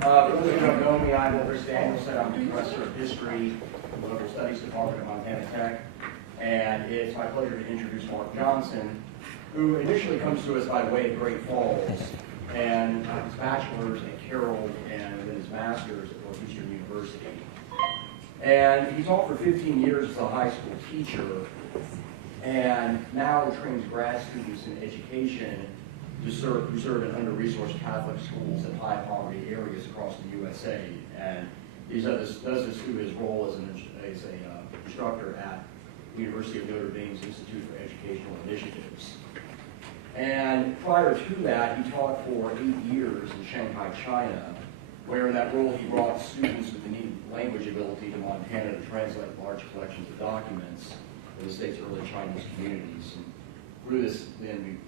For those of you who don't know me, I'm Chris Danielson. I'm the Professor of History in the Local Studies Department at Montana Tech. And it's my pleasure to introduce Mark Johnson, who initially comes to us by way of Great Falls, and his bachelor's at Carroll and then his master's at Northeastern University. And he's taught for 15 years as a high school teacher, and now trains grad students in education who serve in under-resourced Catholic schools in high-poverty areas across the USA. And he does this through his role as an instructor at the University of Notre Dame's Institute for Educational Initiatives. And prior to that, he taught for 8 years in Shanghai, China, where in that role he brought students with the needed language ability to Montana to translate large collections of documents for the state's early Chinese communities. And through this,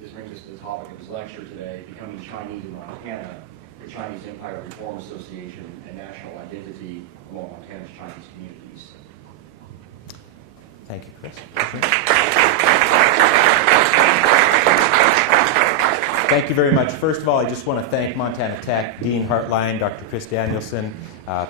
this brings us to the topic of his lecture today, Becoming Chinese in Montana, the Chinese Empire Reform Association and National Identity among Montana's Chinese communities. Thank you, Chris. Thank you very much. First of all, I just want to thank Montana Tech, Dean Hartline, Dr. Chris Danielson,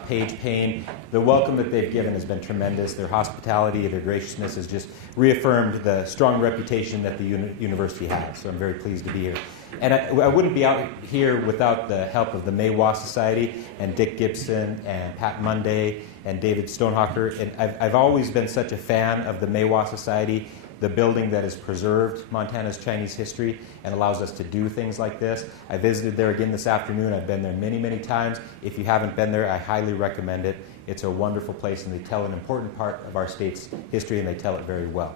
Paige Payne. The welcome that they've given has been tremendous. Their hospitality, their graciousness has just reaffirmed the strong reputation that the university has. So I'm very pleased to be here. And I wouldn't be out here without the help of the Maywa Society and Dick Gibson and Pat Monday and David Stonehawker. And I've always been such a fan of the Maywa Society, the building that has preserved Montana's Chinese history and allows us to do things like this. I visited there again this afternoon. I've been there many, many times. If you haven't been there, I highly recommend it. It's a wonderful place, and they tell an important part of our state's history, and they tell it very well.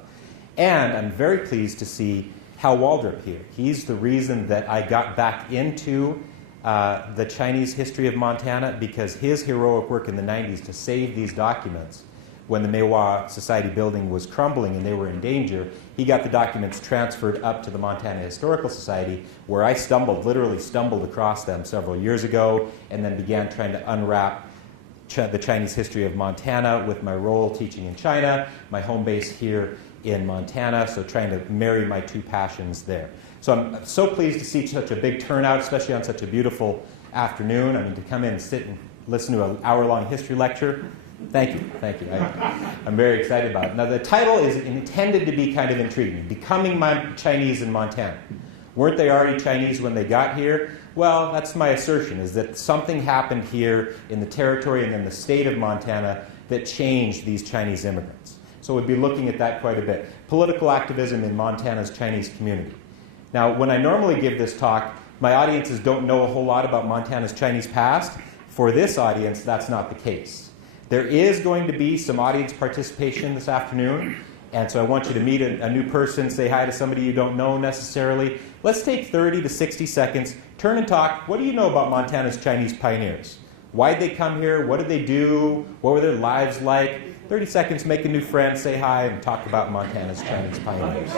And I'm very pleased to see Hal Waldrop here. He's the reason that I got back into the Chinese history of Montana, because his heroic work in the 90s to save these documents when the Maywa Society building was crumbling and they were in danger, he got the documents transferred up to the Montana Historical Society, where I literally stumbled across them several years ago, and then began trying to unwrap the Chinese history of Montana with my role teaching in China, my home base here in Montana, so trying to marry my two passions there. So I'm so pleased to see such a big turnout, especially on such a beautiful afternoon. I mean, to come in and sit and listen to an hour-long history lecture. Thank you. I'm very excited about it. Now, the title is intended to be kind of intriguing, Becoming Chinese in Montana. Weren't they already Chinese when they got here? Well, that's my assertion, is that something happened here in the territory and in the state of Montana that changed these Chinese immigrants. So we'll be looking at that quite a bit. Political activism in Montana's Chinese community. Now, when I normally give this talk, my audiences don't know a whole lot about Montana's Chinese past. For this audience, that's not the case. There is going to be some audience participation this afternoon, and so I want you to meet a new person, say hi to somebody you don't know necessarily. Let's take 30 to 60 seconds, turn and talk. What do you know about Montana's Chinese pioneers? Why'd they come here? What did they do? What were their lives like? 30 seconds, make a new friend, say hi, and talk about Montana's Chinese pioneers.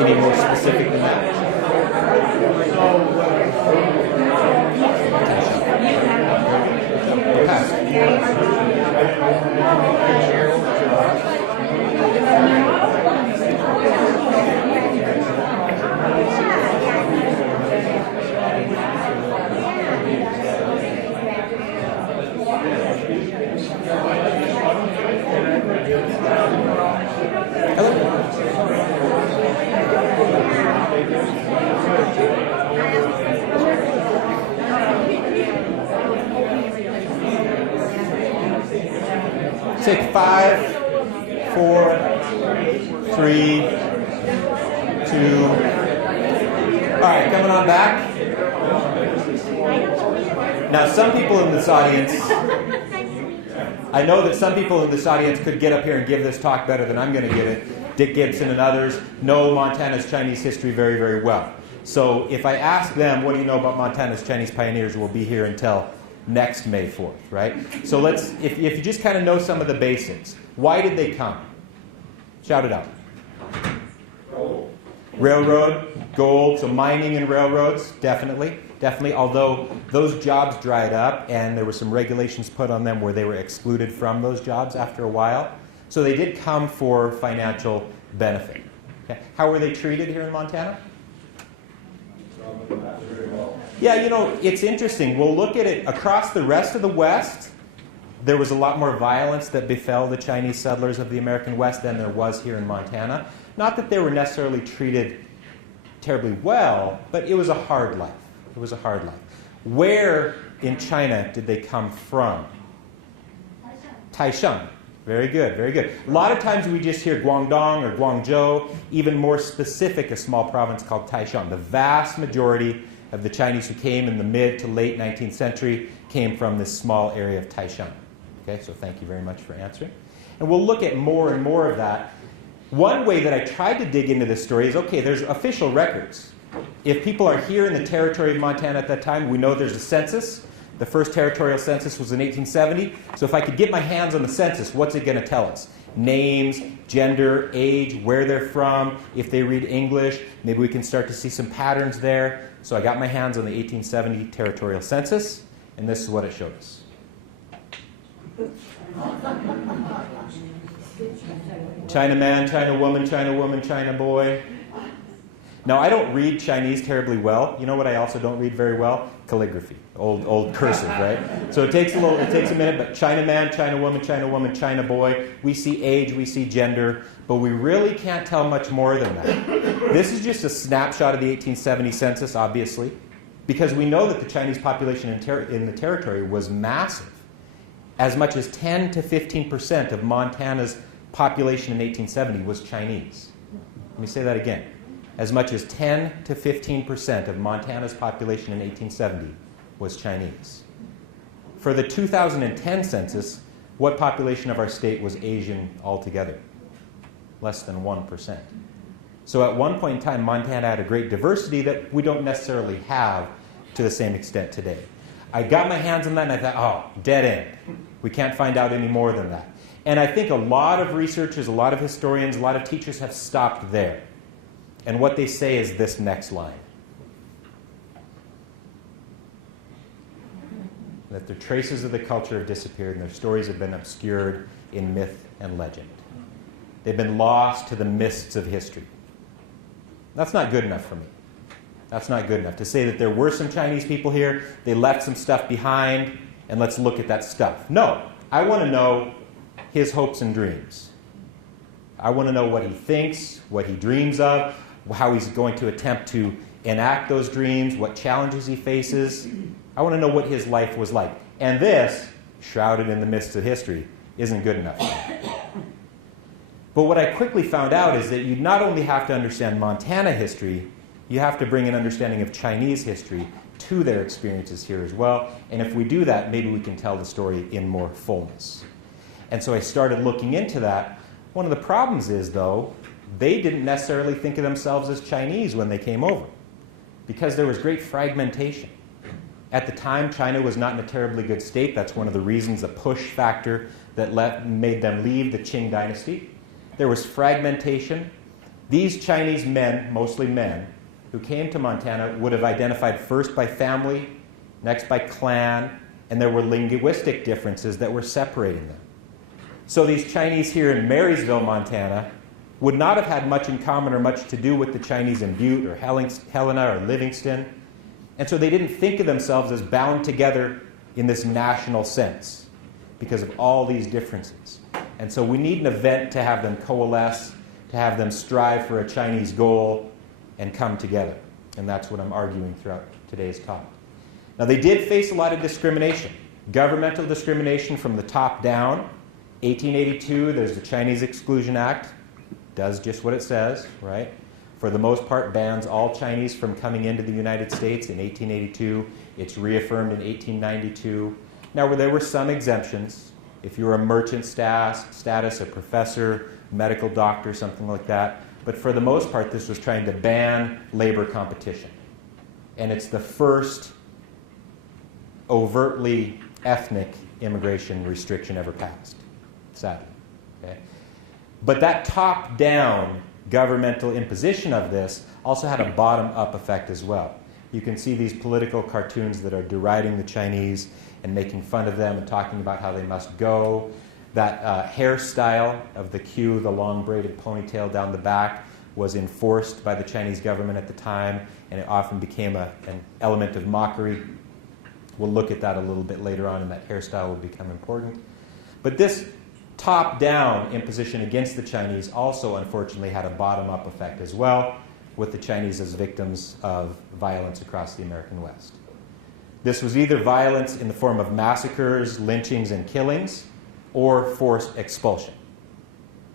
Any more specific than that? Take 5, 4, 3, 2. All right, coming on back. Now, some people in this audience, I know that some people in this audience could get up here and give this talk better than I'm going to give it. Dick Gibson and others know Montana's Chinese history very, very well. So if I ask them, what do you know about Montana's Chinese pioneers, we'll be here until next May 4th, right? So let's, if you just kind of know some of the basics. Why did they come? Shout it out. Gold. Railroad, gold, so mining and railroads, definitely. definitely, although those jobs dried up and there were some regulations put on them where they were excluded from those jobs after a while. So they did come for financial benefit. Okay. How were they treated here in Montana? Yeah, you know, it's interesting. We'll look at it across the rest of the West. There was a lot more violence that befell the Chinese settlers of the American West than there was here in Montana. Not that they were necessarily treated terribly well, but it was a hard life. It was a hard life. Where in China did they come from? Taishan. Very good, very good. A lot of times we just hear Guangdong or Guangzhou, even more specific, a small province called Taishan. The vast majority of the Chinese who came in the mid to late 19th century came from this small area of Taishan. Okay, so thank you very much for answering. And we'll look at more and more of that. One way that I tried to dig into this story is, okay, there's official records. If people are here in the territory of Montana at that time, we know there's a census. The first territorial census was in 1870. So if I could get my hands on the census, what's it going to tell us? Names, gender, age, where they're from, if they read English. Maybe we can start to see some patterns there. So I got my hands on the 1870 territorial census, and this is what it showed us. China man, China woman, China boy. Now, I don't read Chinese terribly well. You know what I also don't read very well? Calligraphy. Old cursive, right? So it takes a minute, but China man, China woman, China boy. We see age, we see gender, but we really can't tell much more than that. This is just a snapshot of the 1870 census, obviously, because we know that the Chinese population in the territory was massive. As much as 10 to 15% of Montana's population in 1870 was Chinese. Let me say that again. As much as 10 to 15% of Montana's population in 1870 was Chinese. For the 2010 census, what population of our state was Asian altogether? Less than 1%. So at one point in time, Montana had a great diversity that we don't necessarily have to the same extent today. I got my hands on that and I thought, oh, dead end. We can't find out any more than that. And I think a lot of researchers, a lot of historians, a lot of teachers have stopped there. And what they say is this next line. That the traces of the culture have disappeared and their stories have been obscured in myth and legend. They've been lost to the mists of history. That's not good enough for me. That's not good enough. To say that there were some Chinese people here, they left some stuff behind, and let's look at that stuff. No, I want to know his hopes and dreams. I want to know what he thinks, what he dreams of, how he's going to attempt to enact those dreams, what challenges he faces. I want to know what his life was like. And this, shrouded in the mists of history, isn't good enough for me. But what I quickly found out is that you not only have to understand Montana history, you have to bring an understanding of Chinese history to their experiences here as well. And if we do that, maybe we can tell the story in more fullness. And so I started looking into that. One of the problems is, though, they didn't necessarily think of themselves as Chinese when they came over, because there was great fragmentation. At the time, China was not in a terribly good state. That's one of the reasons, a push factor that made them leave the Qing dynasty. There was fragmentation. These Chinese men, mostly men, who came to Montana would have identified first by family, next by clan, and there were linguistic differences that were separating them. So these Chinese here in Marysville, Montana, would not have had much in common or much to do with the Chinese in Butte or Helena or Livingston. And so they didn't think of themselves as bound together in this national sense because of all these differences. And so we need an event to have them coalesce, to have them strive for a Chinese goal and come together. And that's what I'm arguing throughout today's talk. Now, they did face a lot of discrimination, governmental discrimination from the top down. 1882, there's the Chinese Exclusion Act. Does just what it says, right? For the most part, bans all Chinese from coming into the United States in 1882. It's reaffirmed in 1892. Now, there were some exemptions. If you were a merchant status, a professor, medical doctor, something like that. But for the most part, this was trying to ban labor competition. And it's the first overtly ethnic immigration restriction ever passed, sadly. Okay? But that top-down governmental imposition of this also had a bottom-up effect as well. You can see these political cartoons that are deriding the Chinese and making fun of them and talking about how they must go. That hairstyle of the queue, the long braided ponytail down the back, was enforced by the Chinese government at the time, and it often became an element of mockery. We'll look at that a little bit later on, and that hairstyle will become important. But this top-down imposition against the Chinese also, unfortunately, had a bottom-up effect as well, with the Chinese as victims of violence across the American West. This was either violence in the form of massacres, lynchings, and killings, or forced expulsion.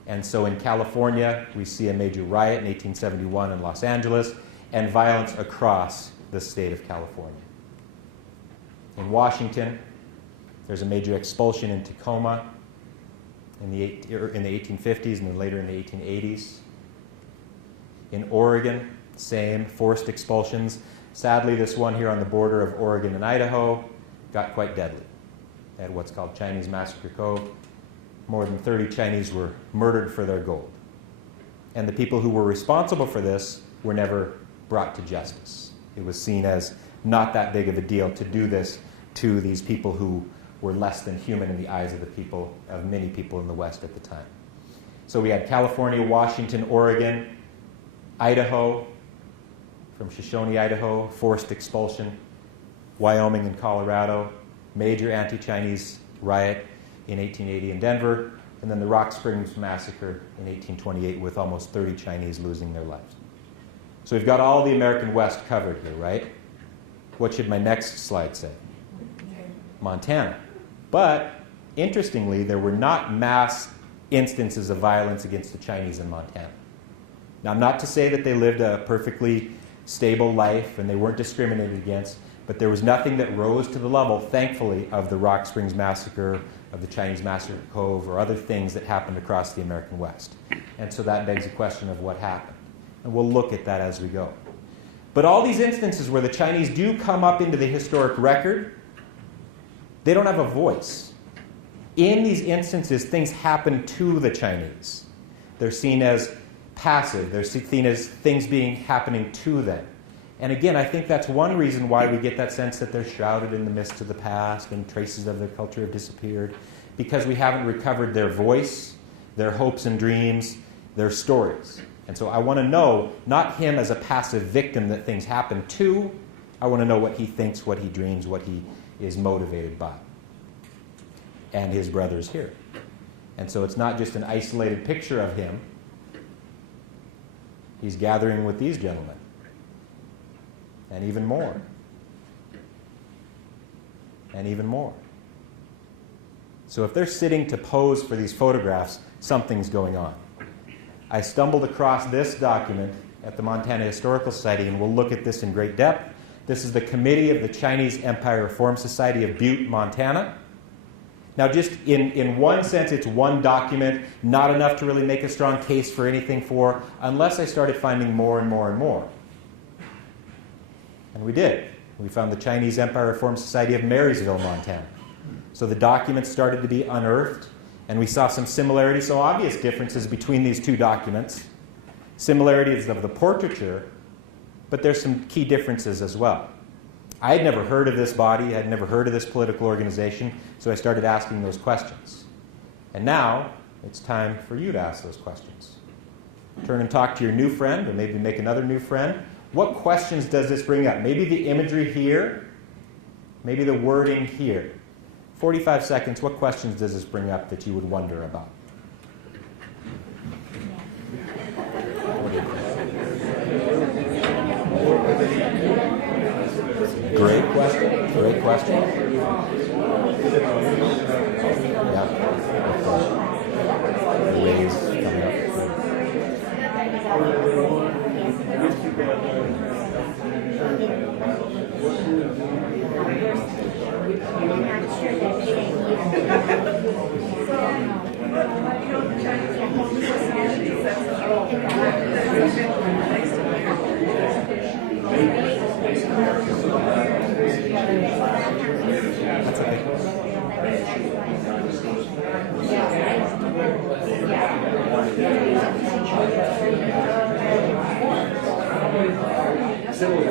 And so in California, we see a major riot in 1871 in Los Angeles, and violence across the state of California. In Washington, there's a major expulsion in Tacoma in the 1850s and then later in the 1880s. In Oregon, same, forced expulsions. Sadly, this one here on the border of Oregon and Idaho got quite deadly at what's called Chinese Massacre Cove. More than 30 Chinese were murdered for their gold. And the people who were responsible for this were never brought to justice. It was seen as not that big of a deal to do this to these people who were less than human in the eyes of the people, of many people in the West at the time. So we had California, Washington, Oregon, Idaho, from Shoshone, Idaho, forced expulsion, Wyoming and Colorado, major anti-Chinese riot in 1880 in Denver, and then the Rock Springs Massacre in 1828 with almost 30 Chinese losing their lives. So we've got all the American West covered here, right? What should my next slide say? Montana. But interestingly, there were not mass instances of violence against the Chinese in Montana. Now, not to say that they lived a perfectly stable life and they weren't discriminated against, but there was nothing that rose to the level, thankfully, of the Rock Springs Massacre, of the Chinese Massacre Cove, or other things that happened across the American West. And so that begs the question of what happened. And we'll look at that as we go. But all these instances where the Chinese do come up into the historic record, they don't have a voice. In these instances, things happen to the Chinese. They're seen as passive. They're seen as things happening to them. And again, I think that's one reason why we get that sense that they're shrouded in the mist of the past and traces of their culture have disappeared, because we haven't recovered their voice, their hopes and dreams, their stories. And so I want to know, not him as a passive victim that things happen to, I want to know what he thinks, what he dreams, what he is motivated by. And his brothers here. And so it's not just an isolated picture of him. He's gathering with these gentlemen. And even more. And even more. So if they're sitting to pose for these photographs, something's going on. I stumbled across this document at the Montana Historical Society, and we'll look at this in great depth. This is the Committee of the Chinese Empire Reform Society of Butte, Montana. Now, just in one sense, it's one document, not enough to really make a strong case for anything for, unless I started finding more and more and more. And we did. We found the Chinese Empire Reform Society of Marysville, Montana. So the documents started to be unearthed, and we saw some similarities, so obvious differences between these two documents. Similarities of the portraiture, but there's some key differences as well. I had never heard of this body, I had never heard of this political organization, so I started asking those questions. And now, it's time for you to ask those questions. Turn and talk to your new friend, or maybe make another new friend. What questions does this bring up? Maybe the imagery here, maybe the wording here. 45 seconds, what questions does this bring up that you would wonder about? Great question. Great question. Yeah. The waves coming up. That's okay. Similar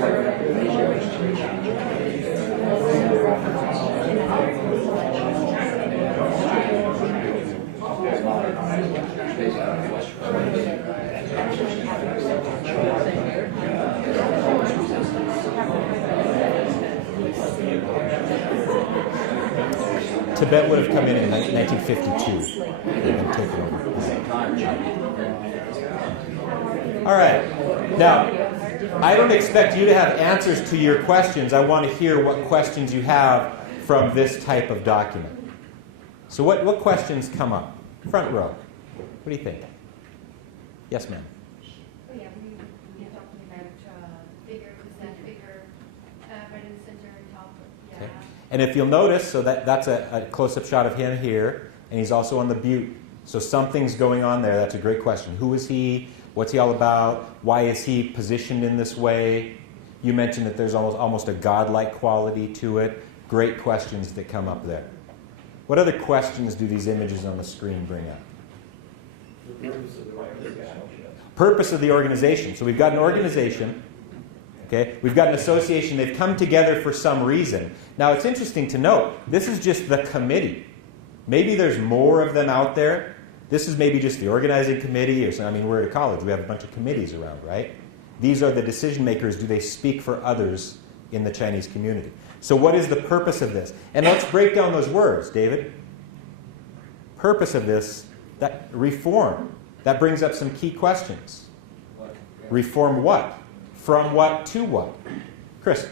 Tibet would have come in 1952 and taken over. All right. Now, I don't expect you to have answers to your questions. I want to hear what questions you have from this type of document. So what questions come up? Front row. What do you think? Yes, ma'am. Oh, yeah, we were talking about figure, percent figure, right in the center, top. Yeah. Okay. And if you'll notice, so that's a close-up shot of him here, and he's also on the Butte. So something's going on there. That's a great question. Who is he? What's he all about? Why is he positioned in this way? You mentioned that there's almost a godlike quality to it. Great questions that come up there. What other questions do these images on the screen bring up? Purpose of the organization. So we've got an organization. Okay? We've got an association. They've come together for some reason. Now, it's interesting to note, this is just the committee. Maybe there's more of them out there. This is maybe just the organizing committee. Or something. I mean, we're at a college. We have a bunch of committees around, right? These are the decision makers. Do they speak for others in the Chinese community? So what is the purpose of this? And let's break down those words, David. Purpose of this, that reform. That brings up some key questions. Reform what? From what to what? Chris?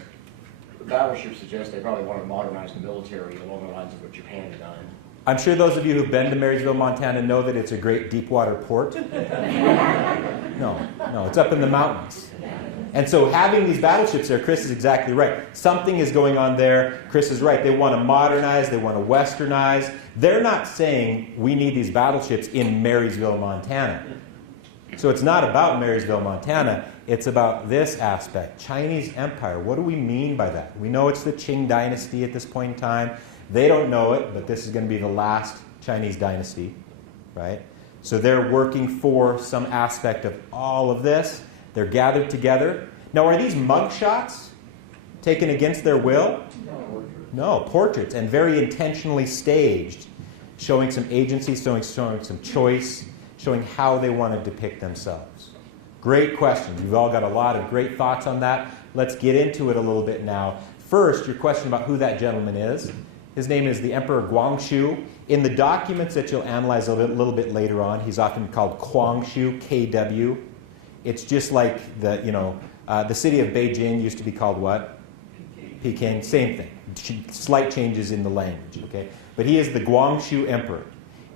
The battleship suggests they probably want to modernize the military along the lines of what Japan had done. I'm sure those of you who've been to Marysville, Montana know that it's a great deep water port. No, it's up in the mountains. And so having these battleships there, Chris is exactly right. Something is going on there. Chris is right. They want to modernize. They want to westernize. They're not saying we need these battleships in Marysville, Montana. So it's not about Marysville, Montana. It's about this aspect, Chinese Empire. What do we mean by that? We know it's the Qing dynasty at this point in time. They don't know it, but this is going to be the last Chinese dynasty, right? So they're working for some aspect of all of this. They're gathered together. Now, are these mugshots taken against their will? No, portraits, and very intentionally staged, showing some agency, showing some choice, showing how they want to depict themselves. Great question. You've all got a lot of great thoughts on that. Let's get into it a little bit now. First, your question about who that gentleman is. His name is the Emperor Guangxu. In the documents that you'll analyze a little bit later on, he's often called Kwangshu, KW. It's just like the city of Beijing used to be called what? Peking. Same thing. Slight changes in the language. Okay, but he is the Guangxu Emperor.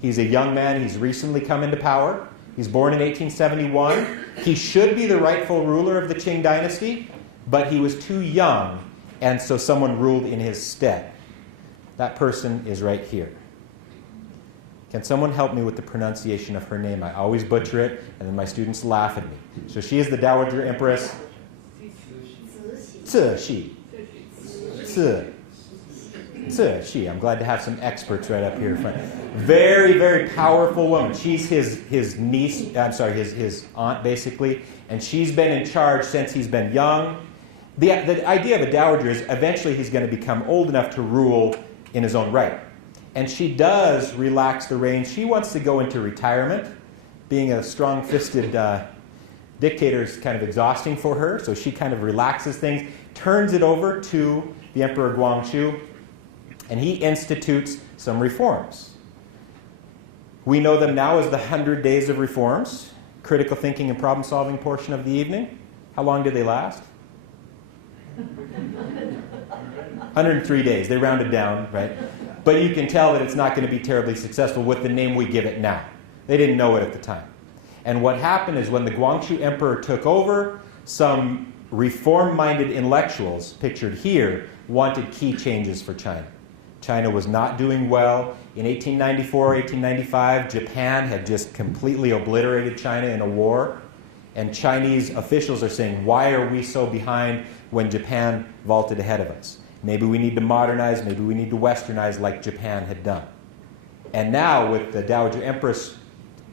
He's a young man. He's recently come into power. He's born in 1871. He should be the rightful ruler of the Qing dynasty, but he was too young, and so someone ruled in his stead. That person is right here. Can someone help me with the pronunciation of her name? I always butcher it, and then my students laugh at me. So she is the Dowager Empress Cixi. Cixi. I'm glad to have some experts right up here in front. Very, very powerful woman. She's his niece, his aunt, basically, and she's been in charge since he's been young. The idea of a dowager is eventually he's going to become old enough to rule in his own right. And she does relax the reins. She wants to go into retirement. Being a strong-fisted dictator is kind of exhausting for her, so she kind of relaxes things, turns it over to the Emperor Guangxu, and he institutes some reforms. We know them now as the 100 Days of Reforms, critical thinking and problem-solving portion of the evening. How long did they last? 103 days. They rounded down, right? But you can tell that it's not going to be terribly successful with the name we give it now. They didn't know it at the time. And what happened is when the Guangxu Emperor took over, some reform-minded intellectuals, pictured here, wanted key changes for China. China was not doing well. In 1894, 1895, Japan had just completely obliterated China in a war. And Chinese officials are saying, why are we so behind when Japan vaulted ahead of us? Maybe we need to modernize, maybe we need to westernize like Japan had done. And now with the Dowager Empress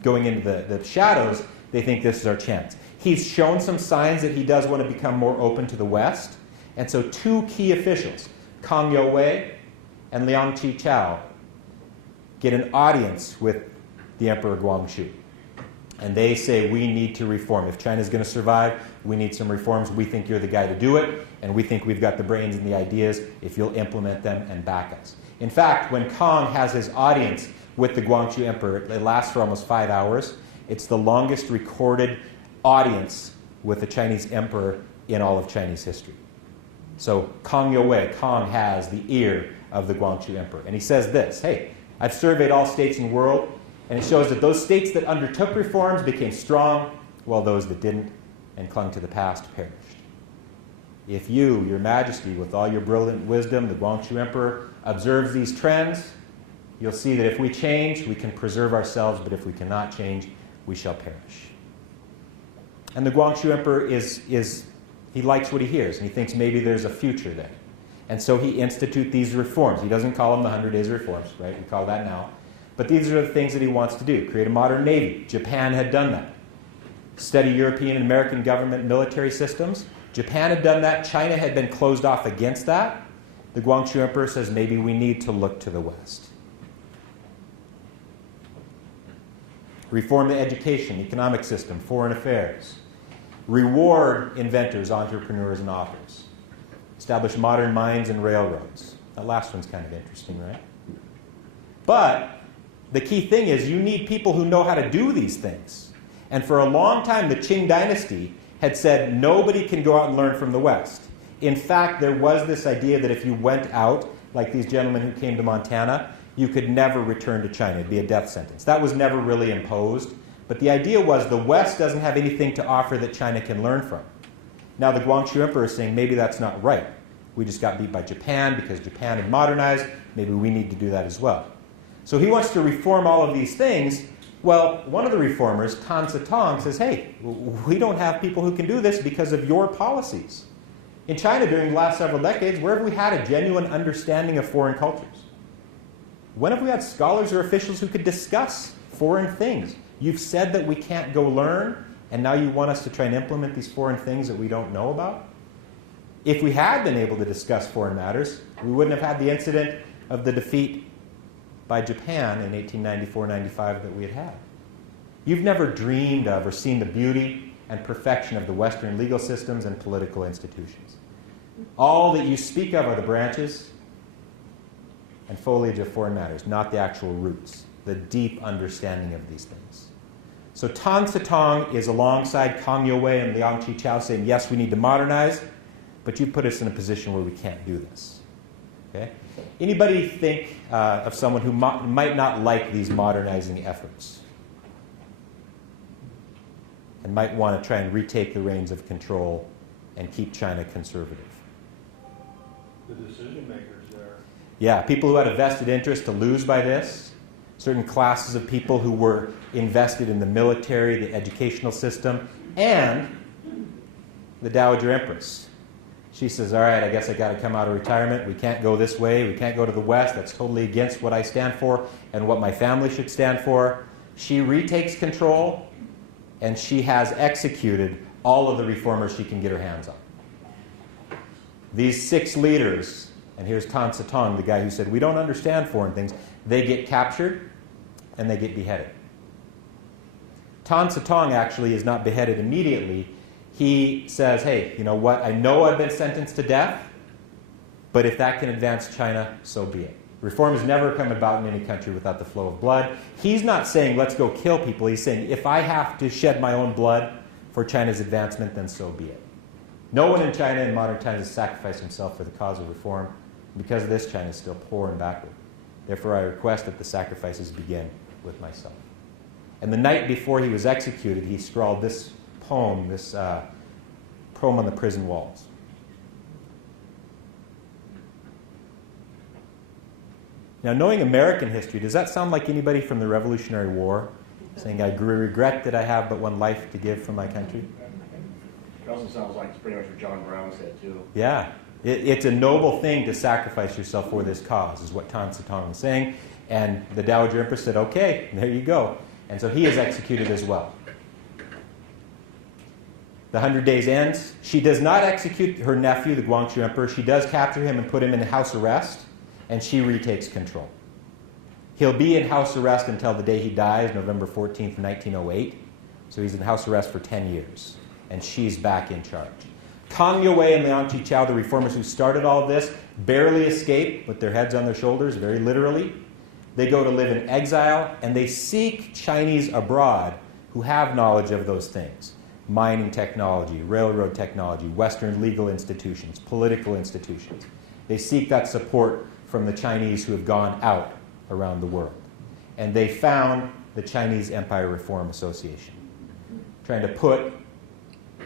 going into the shadows, they think this is our chance. He's shown some signs that he does want to become more open to the West. And so two key officials, Kang Youwei and Liang Qichao, get an audience with the Emperor Guangxu. And they say, we need to reform. If China's going to survive, we need some reforms. We think you're the guy to do it, and we think we've got the brains and the ideas if you'll implement them and back us. In fact, when Kang has his audience with the Guangxu Emperor, it lasts for almost 5 hours. It's the longest recorded audience with the Chinese emperor in all of Chinese history. So Kang Youwei, Kang has the ear of the Guangxu Emperor. And he says this, hey, I've surveyed all states in the world, and it shows that those states that undertook reforms became strong, while those that didn't and clung to the past perished. If you, your majesty, with all your brilliant wisdom, the Guangxu Emperor, observes these trends, you'll see that if we change, we can preserve ourselves, but if we cannot change, we shall perish. And the Guangxu Emperor he likes what he hears, and he thinks maybe there's a future there. And so he institutes these reforms. He doesn't call them the 100 Days of Reforms, right? We call that now. But these are the things that he wants to do. Create a modern navy. Japan had done that. Study European and American government military systems. Japan had done that. China had been closed off against that. The Guangxu Emperor says maybe we need to look to the West. Reform the education, economic system, foreign affairs. Reward inventors, entrepreneurs, and authors. Establish modern mines and railroads. That last one's kind of interesting, right? But the key thing is you need people who know how to do these things. And for a long time, the Qing dynasty had said nobody can go out and learn from the West. In fact, there was this idea that if you went out, like these gentlemen who came to Montana, you could never return to China. It'd be a death sentence. That was never really imposed. But the idea was the West doesn't have anything to offer that China can learn from. Now the Guangxu Emperor is saying maybe that's not right. We just got beat by Japan because Japan had modernized. Maybe we need to do that as well. So he wants to reform all of these things. Well, one of the reformers, Tan Tong, says, hey, we don't have people who can do this because of your policies. In China during the last several decades, where have we had a genuine understanding of foreign cultures? When have we had scholars or officials who could discuss foreign things? You've said that we can't go learn, and now you want us to try and implement these foreign things that we don't know about? If we had been able to discuss foreign matters, we wouldn't have had the incident of the defeat by Japan in 1894-95 that we had had. You've never dreamed of or seen the beauty and perfection of the Western legal systems and political institutions. All that you speak of are the branches and foliage of foreign matters, not the actual roots, the deep understanding of these things. So Tan Tong is alongside Kang Youwei and Liang Qichao saying, yes, we need to modernize, but you put us in a position where we can't do this. Okay? Anybody think of someone who might not like these modernizing efforts and might want to try and retake the reins of control and keep China conservative? The decision makers there. Yeah, people who had a vested interest to lose by this, certain classes of people who were invested in the military, the educational system, and the Dowager Empress. She says, all right, I guess I got to come out of retirement. We can't go this way. We can't go to the West. That's totally against what I stand for and what my family should stand for. She retakes control, and she has executed all of the reformers she can get her hands on. These 6 leaders, and here's Tan Tong, the guy who said, we don't understand foreign things, they get captured and they get beheaded. Tan Tong actually is not beheaded immediately. He says, hey, you know what? I know I've been sentenced to death, but if that can advance China, so be it. Reform has never come about in any country without the flow of blood. He's not saying, let's go kill people. He's saying, if I have to shed my own blood for China's advancement, then so be it. No one in China in modern times has sacrificed himself for the cause of reform. Because of this, China is still poor and backward. Therefore, I request that the sacrifices begin with myself. And the night before he was executed, he scrawled this poem, poem on the prison walls. Now, knowing American history, does that sound like anybody from the Revolutionary War? Saying, I regret that I have but one life to give for my country? It also sounds like it's pretty much what John Brown said, too. Yeah. It's a noble thing to sacrifice yourself for this cause, is what Tan Tong was saying. And the Dowager Empress said, okay, there you go. And so he is executed as well. The 100 days ends. She does not execute her nephew, the Guangxu Emperor. She does capture him and put him in house arrest, and she retakes control. He'll be in house arrest until the day he dies, November 14th, 1908. So he's in house arrest for 10 years, and she's back in charge. Kang Youwei and Liang Qichao, the reformers who started all of this, barely escape with their heads on their shoulders, very literally. They go to live in exile, and they seek Chinese abroad who have knowledge of those things. Mining technology, railroad technology, Western legal institutions, political institutions. They seek that support from the Chinese who have gone out around the world. And they found the Chinese Empire Reform Association, trying to put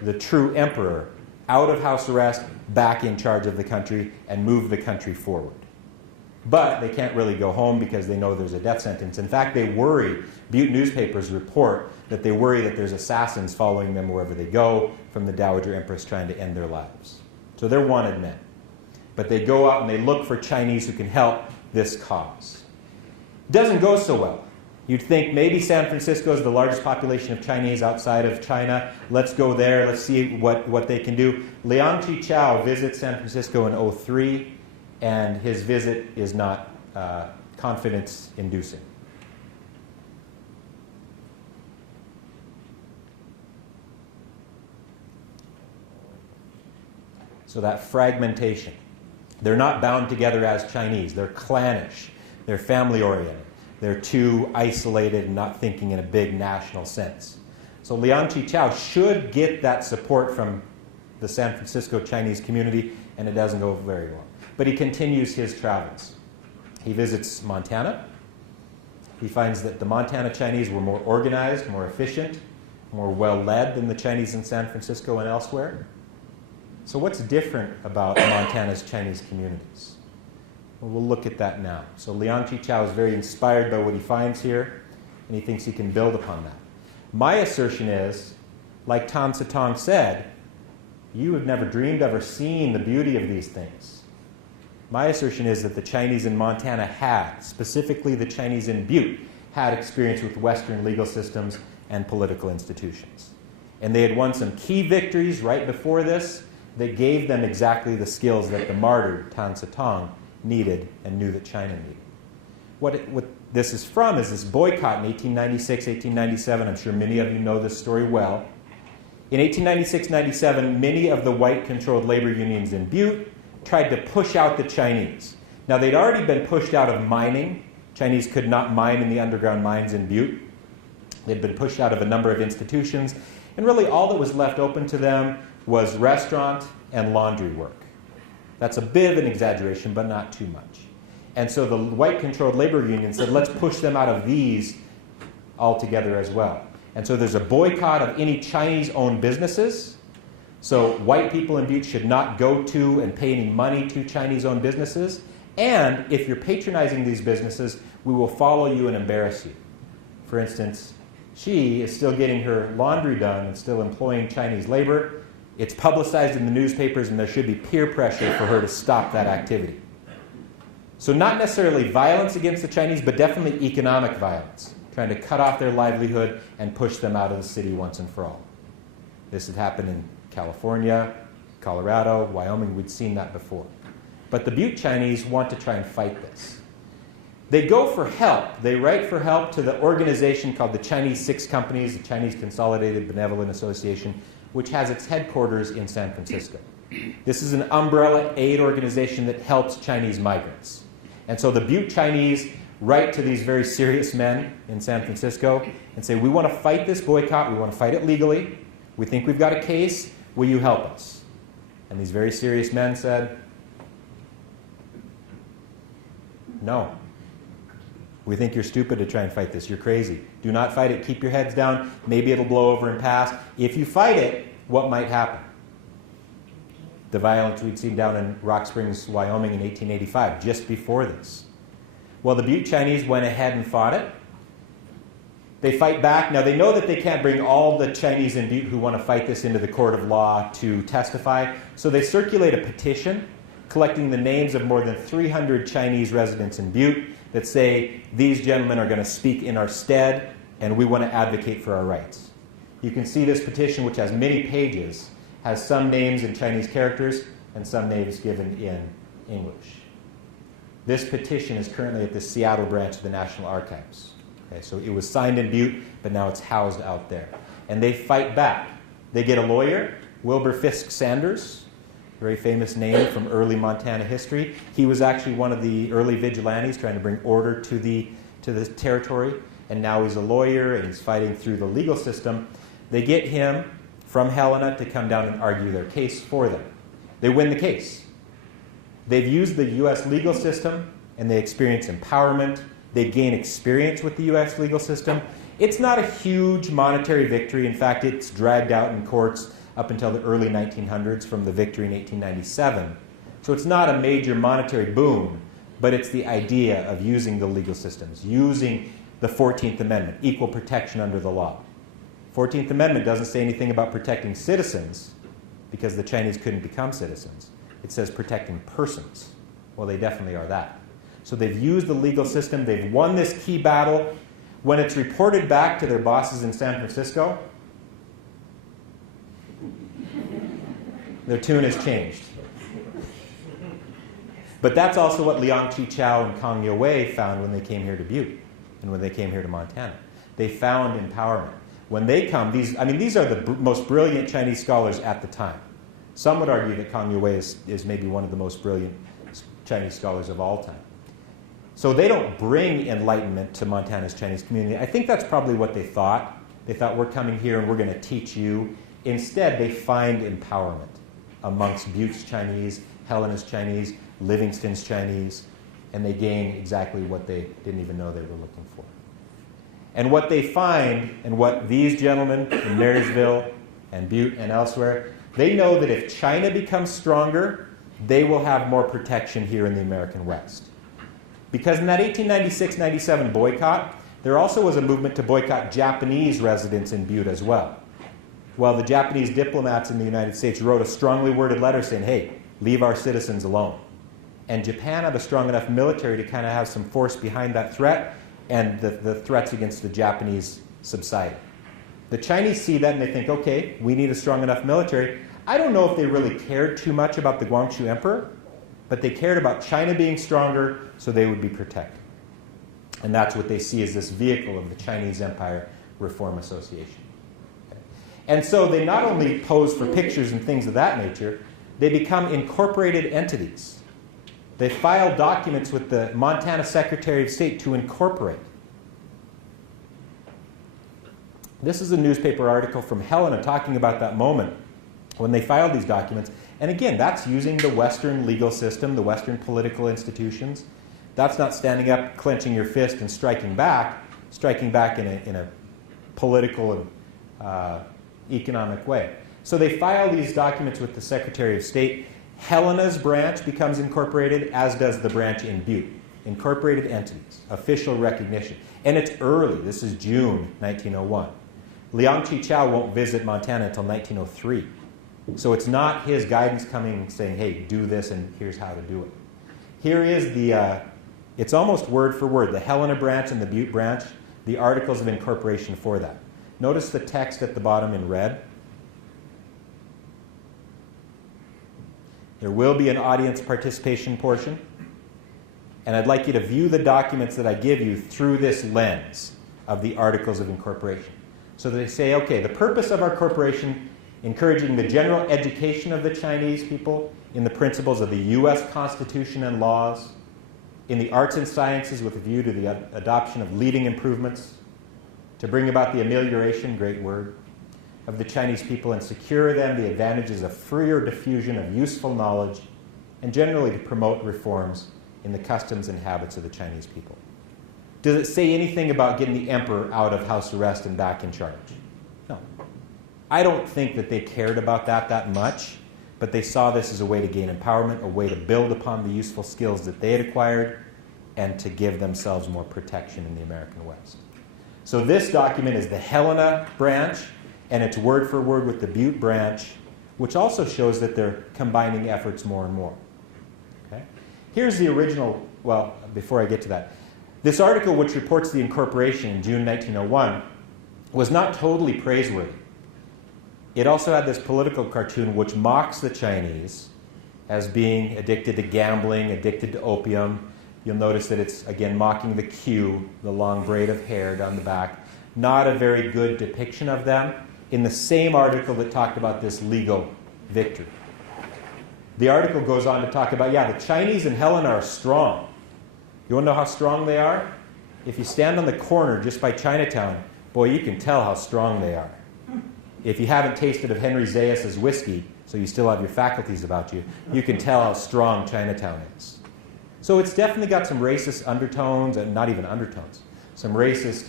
the true emperor out of house arrest, back in charge of the country, and move the country forward. But they can't really go home because they know there's a death sentence. In fact, they worry, Butte newspapers report that they worry that there's assassins following them wherever they go from the Dowager Empress trying to end their lives. So they're wanted men. But they go out and they look for Chinese who can help this cause. It doesn't go so well. You'd think maybe San Francisco is the largest population of Chinese outside of China. Let's go there. Let's see what they can do. Liang Qichao visits San Francisco in 2003, and his visit is not confidence-inducing. So that fragmentation. They're not bound together as Chinese. They're clannish. They're family-oriented. They're too isolated and not thinking in a big national sense. So Liang Qichao should get that support from the San Francisco Chinese community, and it doesn't go very well. But he continues his travels. He visits Montana. He finds that the Montana Chinese were more organized, more efficient, more well-led than the Chinese in San Francisco and elsewhere. So what's different about Montana's Chinese communities? Well, we'll look at that now. So Liang Qichao is very inspired by what he finds here, and he thinks he can build upon that. My assertion is, like Tan Setong said, you have never dreamed of or seen the beauty of these things. My assertion is that the Chinese in Montana had, specifically the Chinese in Butte, had experience with Western legal systems and political institutions. And they had won some key victories right before this that gave them exactly the skills that the martyr, Tan Setong, needed and knew that China needed. What this is from is this boycott in 1896, 1897. I'm sure many of you know this story well. In 1896-97, many of the white-controlled labor unions in Butte tried to push out the Chinese. Now, they'd already been pushed out of mining. Chinese could not mine in the underground mines in Butte. They'd been pushed out of a number of institutions. And really, all that was left open to them was restaurant and laundry work. That's a bit of an exaggeration, but not too much. And so the white-controlled labor union said, let's push them out of these altogether as well. And so there's a boycott of any Chinese-owned businesses. So white people in Butte should not go to and pay any money to Chinese-owned businesses. And if you're patronizing these businesses, we will follow you and embarrass you. For instance, she is still getting her laundry done and still employing Chinese labor. It's publicized in the newspapers, and there should be peer pressure for her to stop that activity. So not necessarily violence against the Chinese, but definitely economic violence, trying to cut off their livelihood and push them out of the city once and for all. This had happened in California, Colorado, Wyoming. We'd seen that before. But the Butte Chinese want to try and fight this. They go for help. They write for help to the organization called the Chinese Six Companies, the Chinese Consolidated Benevolent Association, which has its headquarters in San Francisco. This is an umbrella aid organization that helps Chinese migrants. And so the Butte Chinese write to these very serious men in San Francisco and say, we want to fight this boycott. We want to fight it legally. We think we've got a case. Will you help us? And these very serious men said, no. We think you're stupid to try and fight this. You're crazy. Do not fight it. Keep your heads down. Maybe it'll blow over and pass. If you fight it, what might happen? The violence we'd seen down in Rock Springs, Wyoming in 1885, just before this. Well, the Butte Chinese went ahead and fought it. They fight back. Now, they know that they can't bring all the Chinese in Butte who want to fight this into the court of law to testify. So they circulate a petition collecting the names of more than 300 Chinese residents in Butte that say, these gentlemen are going to speak in our stead, and we want to advocate for our rights. You can see this petition, which has many pages, has some names in Chinese characters and some names given in English. This petition is currently at the Seattle branch of the National Archives. Okay, so it was signed in Butte, but now it's housed out there. And they fight back. They get a lawyer, Wilbur Fisk Sanders, very famous name from early Montana history. He was actually one of the early vigilantes trying to bring order to the territory, and now he's a lawyer and he's fighting through the legal system. They get him from Helena to come down and argue their case for them. They win the case. They've used the U.S. legal system and they experience empowerment. They gain experience with the U.S. legal system. It's not a huge monetary victory. In fact, it's dragged out in courts up until the early 1900s from the victory in 1897. So it's not a major monetary boom, but it's the idea of using the legal systems, using the 14th Amendment, equal protection under the law. 14th Amendment doesn't say anything about protecting citizens because the Chinese couldn't become citizens. It says protecting persons. Well, they definitely are that. So they've used the legal system. They've won this key battle. When it's reported back to their bosses in San Francisco, their tune has changed. But that's also what Liang Qichao and Kang Youwei found when they came here to Butte and when they came here to Montana. They found empowerment. When they come, these are the most brilliant Chinese scholars at the time. Some would argue that Kang Youwei is maybe one of the most brilliant Chinese scholars of all time. So they don't bring enlightenment to Montana's Chinese community. I think that's probably what they thought. They thought, we're coming here and we're going to teach you. Instead, they find empowerment amongst Butte's Chinese, Helena's Chinese, Livingston's Chinese, and they gain exactly what they didn't even know they were looking for. And what they find, and what these gentlemen in Marysville and Butte and elsewhere, they know that if China becomes stronger, they will have more protection here in the American West. Because in that 1896-97 boycott, there also was a movement to boycott Japanese residents in Butte as well. Well, the Japanese diplomats in the United States wrote a strongly worded letter saying, hey, leave our citizens alone. And Japan had a strong enough military to kind of have some force behind that threat, and the threats against the Japanese subsided. The Chinese see that and they think, okay, we need a strong enough military. I don't know if they really cared too much about the Guangxu Emperor, but they cared about China being stronger so they would be protected. And that's what they see as this vehicle of the Chinese Empire Reform Association. Okay. And so they not only pose for pictures and things of that nature, they become incorporated entities. They file documents with the Montana Secretary of State to incorporate. This is a newspaper article from Helena talking about that moment when they filed these documents. And again, that's using the Western legal system, the Western political institutions. That's not standing up, clenching your fist, and striking back in a political and economic way. So they file these documents with the Secretary of State. Helena's branch becomes incorporated, as does the branch in Butte. Incorporated entities, official recognition. And it's early. This is June 1901. Liang Qichao won't visit Montana until 1903. So it's not his guidance coming saying, hey, do this and here's how to do it. Here is it's almost word for word, the Helena branch and the Butte branch, the articles of incorporation for that. Notice the text at the bottom in red. There will be an audience participation portion. And I'd like you to view the documents that I give you through this lens of the articles of incorporation. So they say, okay, the purpose of our corporation, encouraging the general education of the Chinese people in the principles of the U.S. Constitution and laws, in the arts and sciences with a view to the adoption of leading improvements, to bring about the amelioration, great word, of the Chinese people and secure them the advantages of freer diffusion of useful knowledge, and generally to promote reforms in the customs and habits of the Chinese people. Does it say anything about getting the emperor out of house arrest and back in charge? No. I don't think that they cared about that much, but they saw this as a way to gain empowerment, a way to build upon the useful skills that they had acquired, and to give themselves more protection in the American West. So this document is the Helena branch, and it's word for word with the Butte branch, which also shows that they're combining efforts more and more. Okay? Here's the original, well, before I get to that. This article, which reports the incorporation in June 1901, was not totally praiseworthy. It also had this political cartoon which mocks the Chinese as being addicted to gambling, addicted to opium. You'll notice that it's, again, mocking the Q, the long braid of hair down the back. Not a very good depiction of them in the same article that talked about this legal victory. The article goes on to talk about, the Chinese in Helena are strong. You want to know how strong they are? If you stand on the corner just by Chinatown, boy, you can tell how strong they are. If you haven't tasted of Henry Zayas's whiskey, so you still have your faculties about you, you can tell how strong Chinatown is. So it's definitely got some racist undertones, and not even undertones, some racist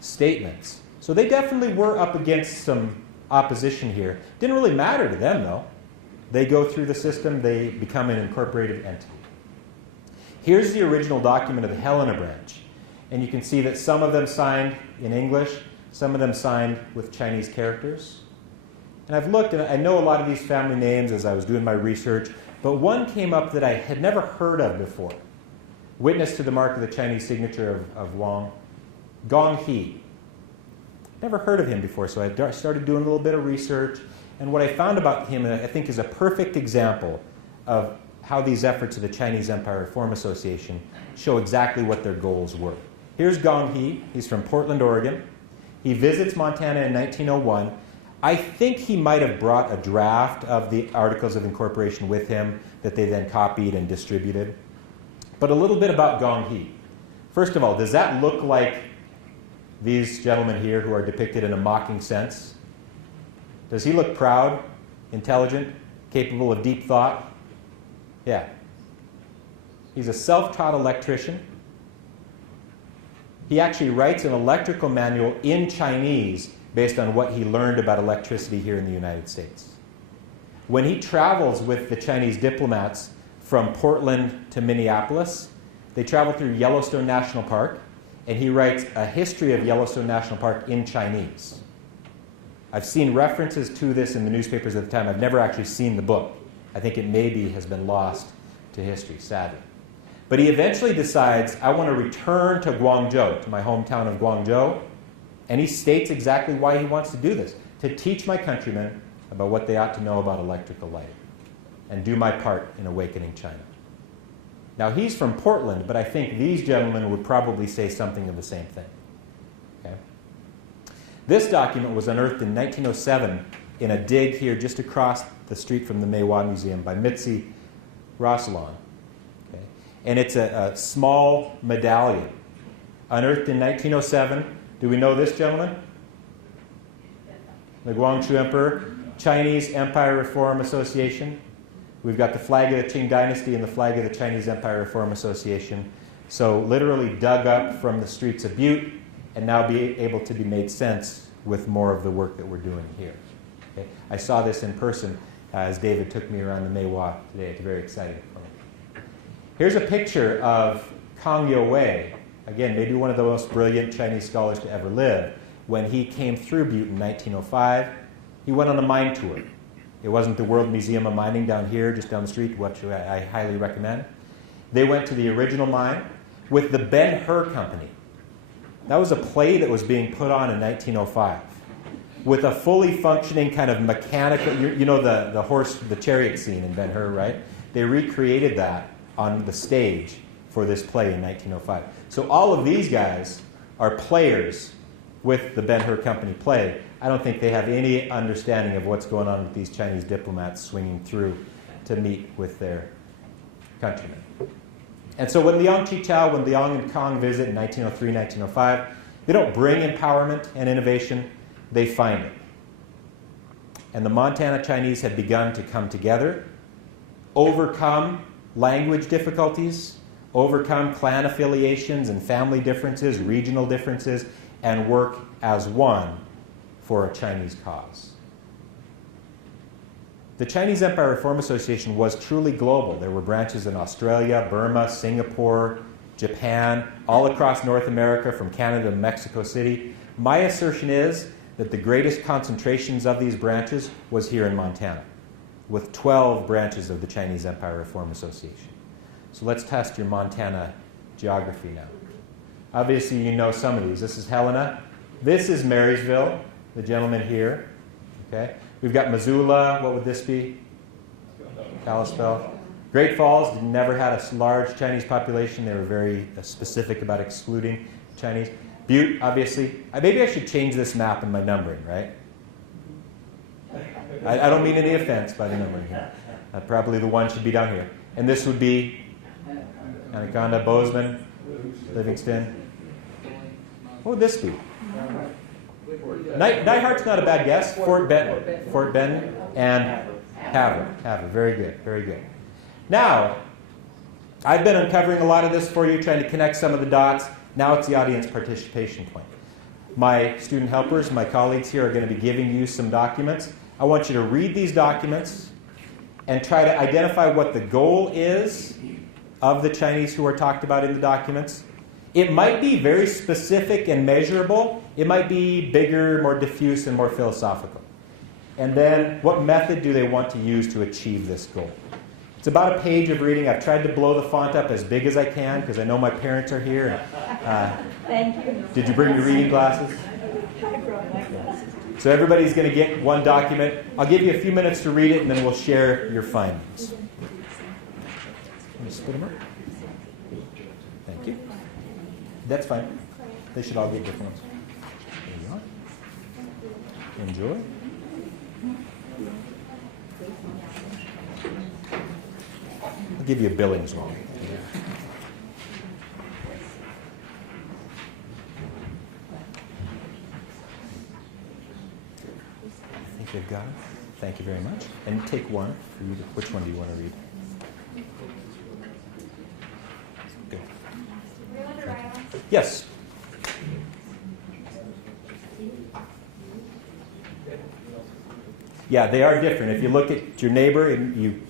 statements. So they definitely were up against some opposition here. Didn't really matter to them, though. They go through the system, they become an incorporated entity. Here's the original document of the Helena branch. And you can see that some of them signed in English, some of them signed with Chinese characters. And I've looked, and I know a lot of these family names as I was doing my research, but one came up that I had never heard of before. Witness to the mark of the Chinese signature of Wang. Gong He. Never heard of him before, so I started doing a little bit of research. And what I found about him, I think, is a perfect example of how these efforts of the Chinese Empire Reform Association show exactly what their goals were. Here's Gong He. He's from Portland, Oregon. He visits Montana in 1901. I think he might have brought a draft of the Articles of Incorporation with him that they then copied and distributed. But a little bit about Gong He. First of all, does that look like these gentlemen here who are depicted in a mocking sense? Does he look proud, intelligent, capable of deep thought? Yeah. He's a self-taught electrician. He actually writes an electrical manual in Chinese based on what he learned about electricity here in the United States. When he travels with the Chinese diplomats from Portland to Minneapolis, they travel through Yellowstone National Park, and he writes a history of Yellowstone National Park in Chinese. I've seen references to this in the newspapers at the time. I've never actually seen the book. I think it maybe has been lost to history, sadly. But he eventually decides, I want to return to Guangzhou, to my hometown of Guangzhou, and he states exactly why he wants to do this, to teach my countrymen about what they ought to know about electrical lighting and do my part in awakening China. Now, he's from Portland, but I think these gentlemen would probably say something of the same thing. Okay? This document was unearthed in 1907 in a dig here just across the street from the Meiwa Museum by Mitzi Rossalon. Okay? And it's a small medallion unearthed in 1907. Do we know this gentleman? The Guangxu Emperor, Chinese Empire Reform Association. We've got the flag of the Qing Dynasty and the flag of the Chinese Empire Reform Association. So literally dug up from the streets of Butte and now be able to be made sense with more of the work that we're doing here. Okay? I saw this in person as David took me around the Meiwa today. It's very exciting for me. Here's a picture of Kang Youwei, again, maybe one of the most brilliant Chinese scholars to ever live. When he came through Butte in 1905, he went on a mine tour. It wasn't the World Museum of Mining down here, just down the street, which I highly recommend. They went to the original mine with the Ben-Hur Company. That was a play that was being put on in 1905 with a fully functioning kind of mechanical, you know the horse, the chariot scene in Ben-Hur, right? They recreated that on the stage for this play in 1905. So all of these guys are players with the Ben-Hur Company play. I don't think they have any understanding of what's going on with these Chinese diplomats swinging through to meet with their countrymen. And so when Liang Qichao, when Liang and Kang visit in 1903, 1905, they don't bring empowerment and innovation, they find it. And the Montana Chinese had begun to come together, overcome language difficulties, overcome clan affiliations and family differences, regional differences, and work as one for a Chinese cause. The Chinese Empire Reform Association was truly global. There were branches in Australia, Burma, Singapore, Japan, all across North America, from Canada to Mexico City. My assertion is that the greatest concentrations of these branches was here in Montana, with 12 branches of the Chinese Empire Reform Association. So let's test your Montana geography now. Obviously, you know some of these. This is Helena. This is Marysville. the gentleman here. Okay. We've got Missoula. What would this be? Kalispell. Great Falls never had a large Chinese population. They were very specific about excluding Chinese. Butte, obviously. Maybe I should change this map in my numbering, right? I don't mean any offense by the numbering here. Probably the one should be down here. And this would be Anaconda, Bozeman, Livingston. What would this be? Nyhart's not a bad guess. Fort Benton, and Havre. Very good, very good. Now, I've been uncovering a lot of this for you, trying to connect some of the dots. Now it's the audience participation point. My student helpers, my colleagues here are going to be giving you some documents. I want you to read these documents and try to identify what the goal is of the Chinese who are talked about in the documents. It might be very specific and measurable. It might be bigger, more diffuse, and more philosophical. And then, what method do they want to use to achieve this goal? It's about a page of reading. I've tried to blow the font up as big as I can because I know my parents are here. Thank you. Did you bring your reading glasses? I brought my glasses. So everybody's going to get one document. I'll give you a few minutes to read it, and then we'll share your findings. Let me split them up. Thank you. That's fine. They should all get different ones. There you are. Enjoy. I'll give you a Billings one. I think they've got it. Thank you very much. And take one for you. Which one do you want to read? Good. Yes. Yeah, they are different. If you look at your neighbor, you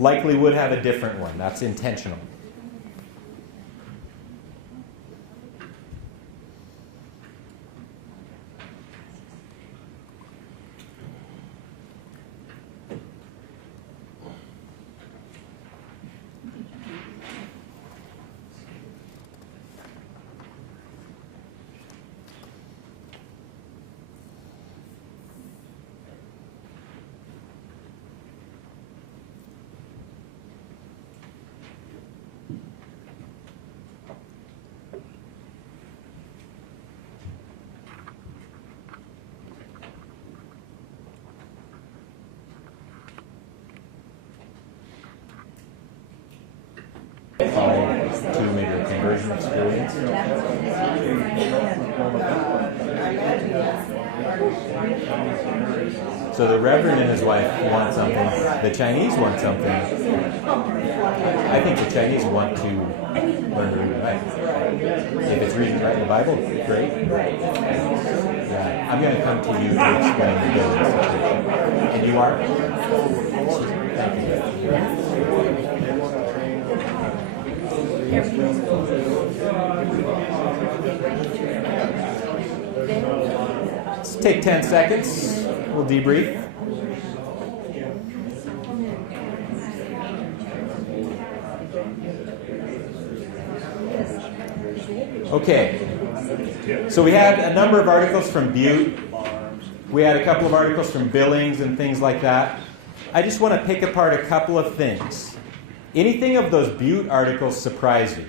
likely would have a different one. That's intentional. To maybe a conversion experience. So the Reverend and his wife want something. The Chinese want something. I think the Chinese want to learn to read and write. If it's reading and writing the Bible, great. Yeah. I'm going to come to you to explain the building situation. And you are? Thank you. Let's take 10 seconds. We'll debrief. Okay. So we had a number of articles from Butte. We had a couple of articles from Billings and things like that. I just want to pick apart a couple of things. Anything of those Butte articles surprise you?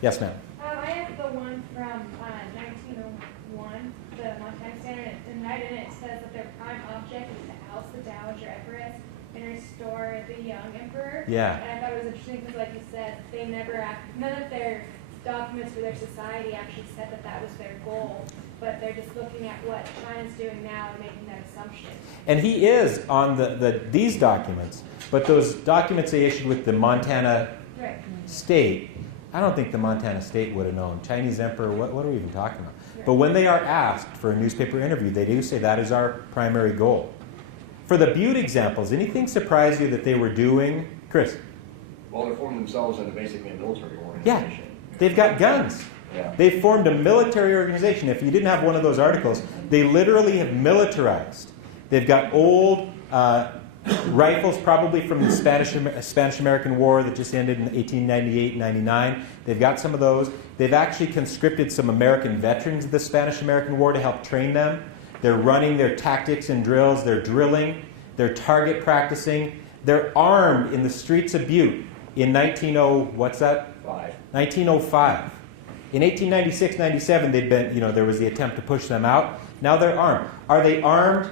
Yes, ma'am. I have the one from 1901, the Montana Standard, and right in it says that their prime object is to oust the Dowager Empress and restore the young emperor. Yeah. And I thought it was interesting because, like you said, none of their documents for their society actually said that that was their goal, but they're just looking at what China's doing now and making that assumption. And he is on these documents, but those documents they issued with the Montana state, I don't think the Montana state would have known. Chinese emperor, what are we even talking about? Right. But when they are asked for a newspaper interview, they do say that is our primary goal. For the Butte examples, anything surprise you that they were doing? Chris? Well, they formed themselves into basically a military organization. Yeah, they've got guns. Yeah. They formed a military organization. If you didn't have one of those articles, they literally have militarized. They've got old Rifles probably from the Spanish-American War that just ended in 1898-99. They've got some of those. They've actually conscripted some American veterans of the Spanish-American War to help train them. They're running their tactics and drills. They're drilling. They're target practicing. They're armed in the streets of Butte in 1905. In 1896-97, they'd been, there was the attempt to push them out. Now they're armed. Are they armed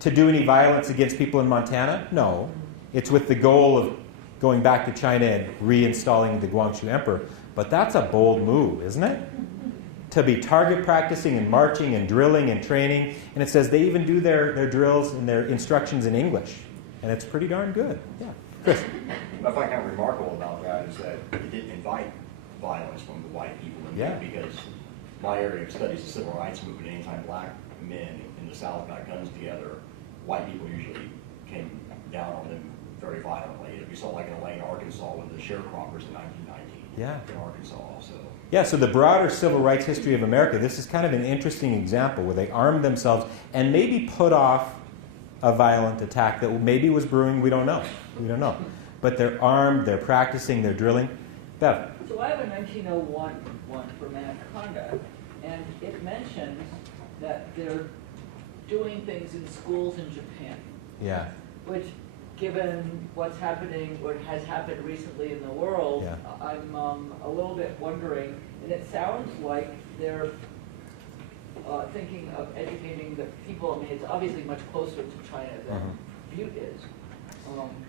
to do any violence against people in Montana? No. It's with the goal of going back to China and reinstalling the Guangxu Emperor. But that's a bold move, isn't it? To be target practicing and marching and drilling and training. And it says they even do their drills and their instructions in English. And it's pretty darn good. Yeah. Chris? What I find kind of remarkable about that is that it didn't invite violence from the white people in there, because my area of studies the civil rights movement. Anytime black men in the South got guns together, white people usually came down on them very violently. We saw like in Elaine, Arkansas, when the sharecroppers in 1919 in Arkansas also. Yeah, so the broader civil rights history of America, this is kind of an interesting example where they armed themselves and maybe put off a violent attack that maybe was brewing. We don't know. But they're armed, they're practicing, they're drilling. Bev? So I have a 1901 one from Anaconda, and it mentions that they're doing things in schools in Japan. Yeah. Which, given what's happening, what has happened recently in the world, I'm a little bit wondering, and it sounds like they're thinking of educating the people. I mean, it's obviously much closer to China than Butte is.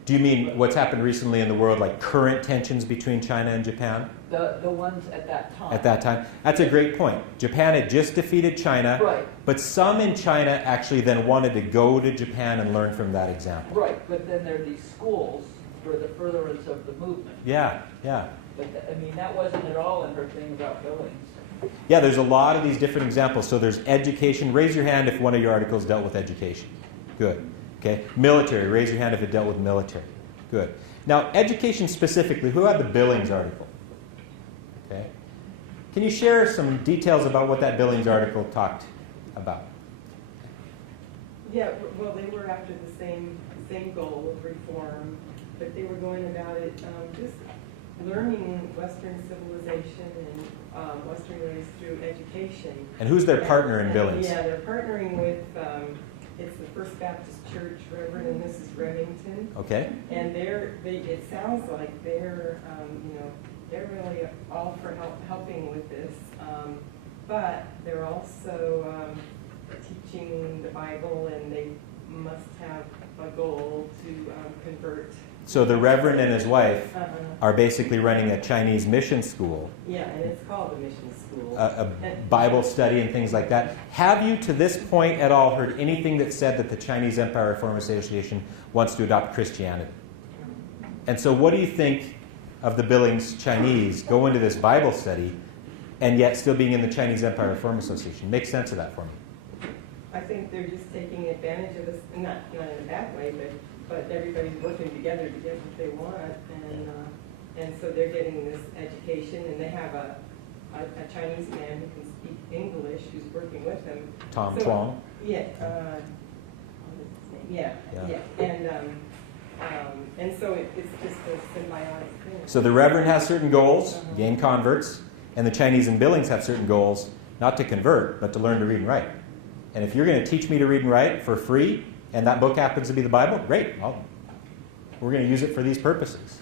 Do you mean what's happened recently in the world, like current tensions between China and Japan? The ones at that time. At that time? That's a great point. Japan had just defeated China, but some in China actually then wanted to go to Japan and learn from that example. Right, but then there are these schools for the furtherance of the movement. Yeah. But I mean, that wasn't at all in her thing about Billings. Yeah, there's a lot of these different examples. So there's education. Raise your hand if one of your articles dealt with education. Good. Okay. Military. Raise your hand if it dealt with military. Good. Now, education specifically. Who had the Billings article? Okay. Can you share some details about what that Billings article talked about? Yeah, well, they were after the same goal of reform, but they were going about it just learning Western civilization and Western ways through education. And who's their partner in Billings? Yeah, they're partnering with, it's the First Baptist Church, Reverend and Mrs. Remington. Okay. And it sounds like they're really all for helping with this, but they're also teaching the Bible, and they must have a goal to convert. So the Reverend and his wife are basically running a Chinese mission school. Yeah, and it's called a mission school. A Bible study and things like that. Have you, to this point at all, heard anything that said that the Chinese Empire Reform Association wants to adopt Christianity? And so what do you think of the Billings Chinese going to this Bible study and yet still being in the Chinese Empire Reform Association? Make sense of that for me. I think they're just taking advantage of us, not in a bad way, but everybody's working together to get what they want, and so they're getting this education, and they have a Chinese man who can speak English who's working with them. Tom Chuang? Yeah. And so it's just a symbiotic thing. So the Reverend has certain goals, gain converts, and the Chinese in Billings have certain goals, not to convert, but to learn to read and write. And if you're going to teach me to read and write for free, and that book happens to be the Bible, great. We're going to use it for these purposes.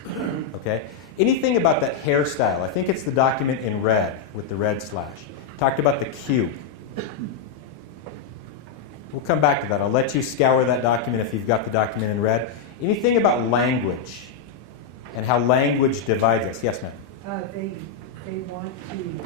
Okay? Anything about that hairstyle? I think it's the document in red with the red slash. Talked about the Q. We'll come back to that. I'll let you scour that document if you've got the document in red. Anything about language and how language divides us? Yes, ma'am. They want to.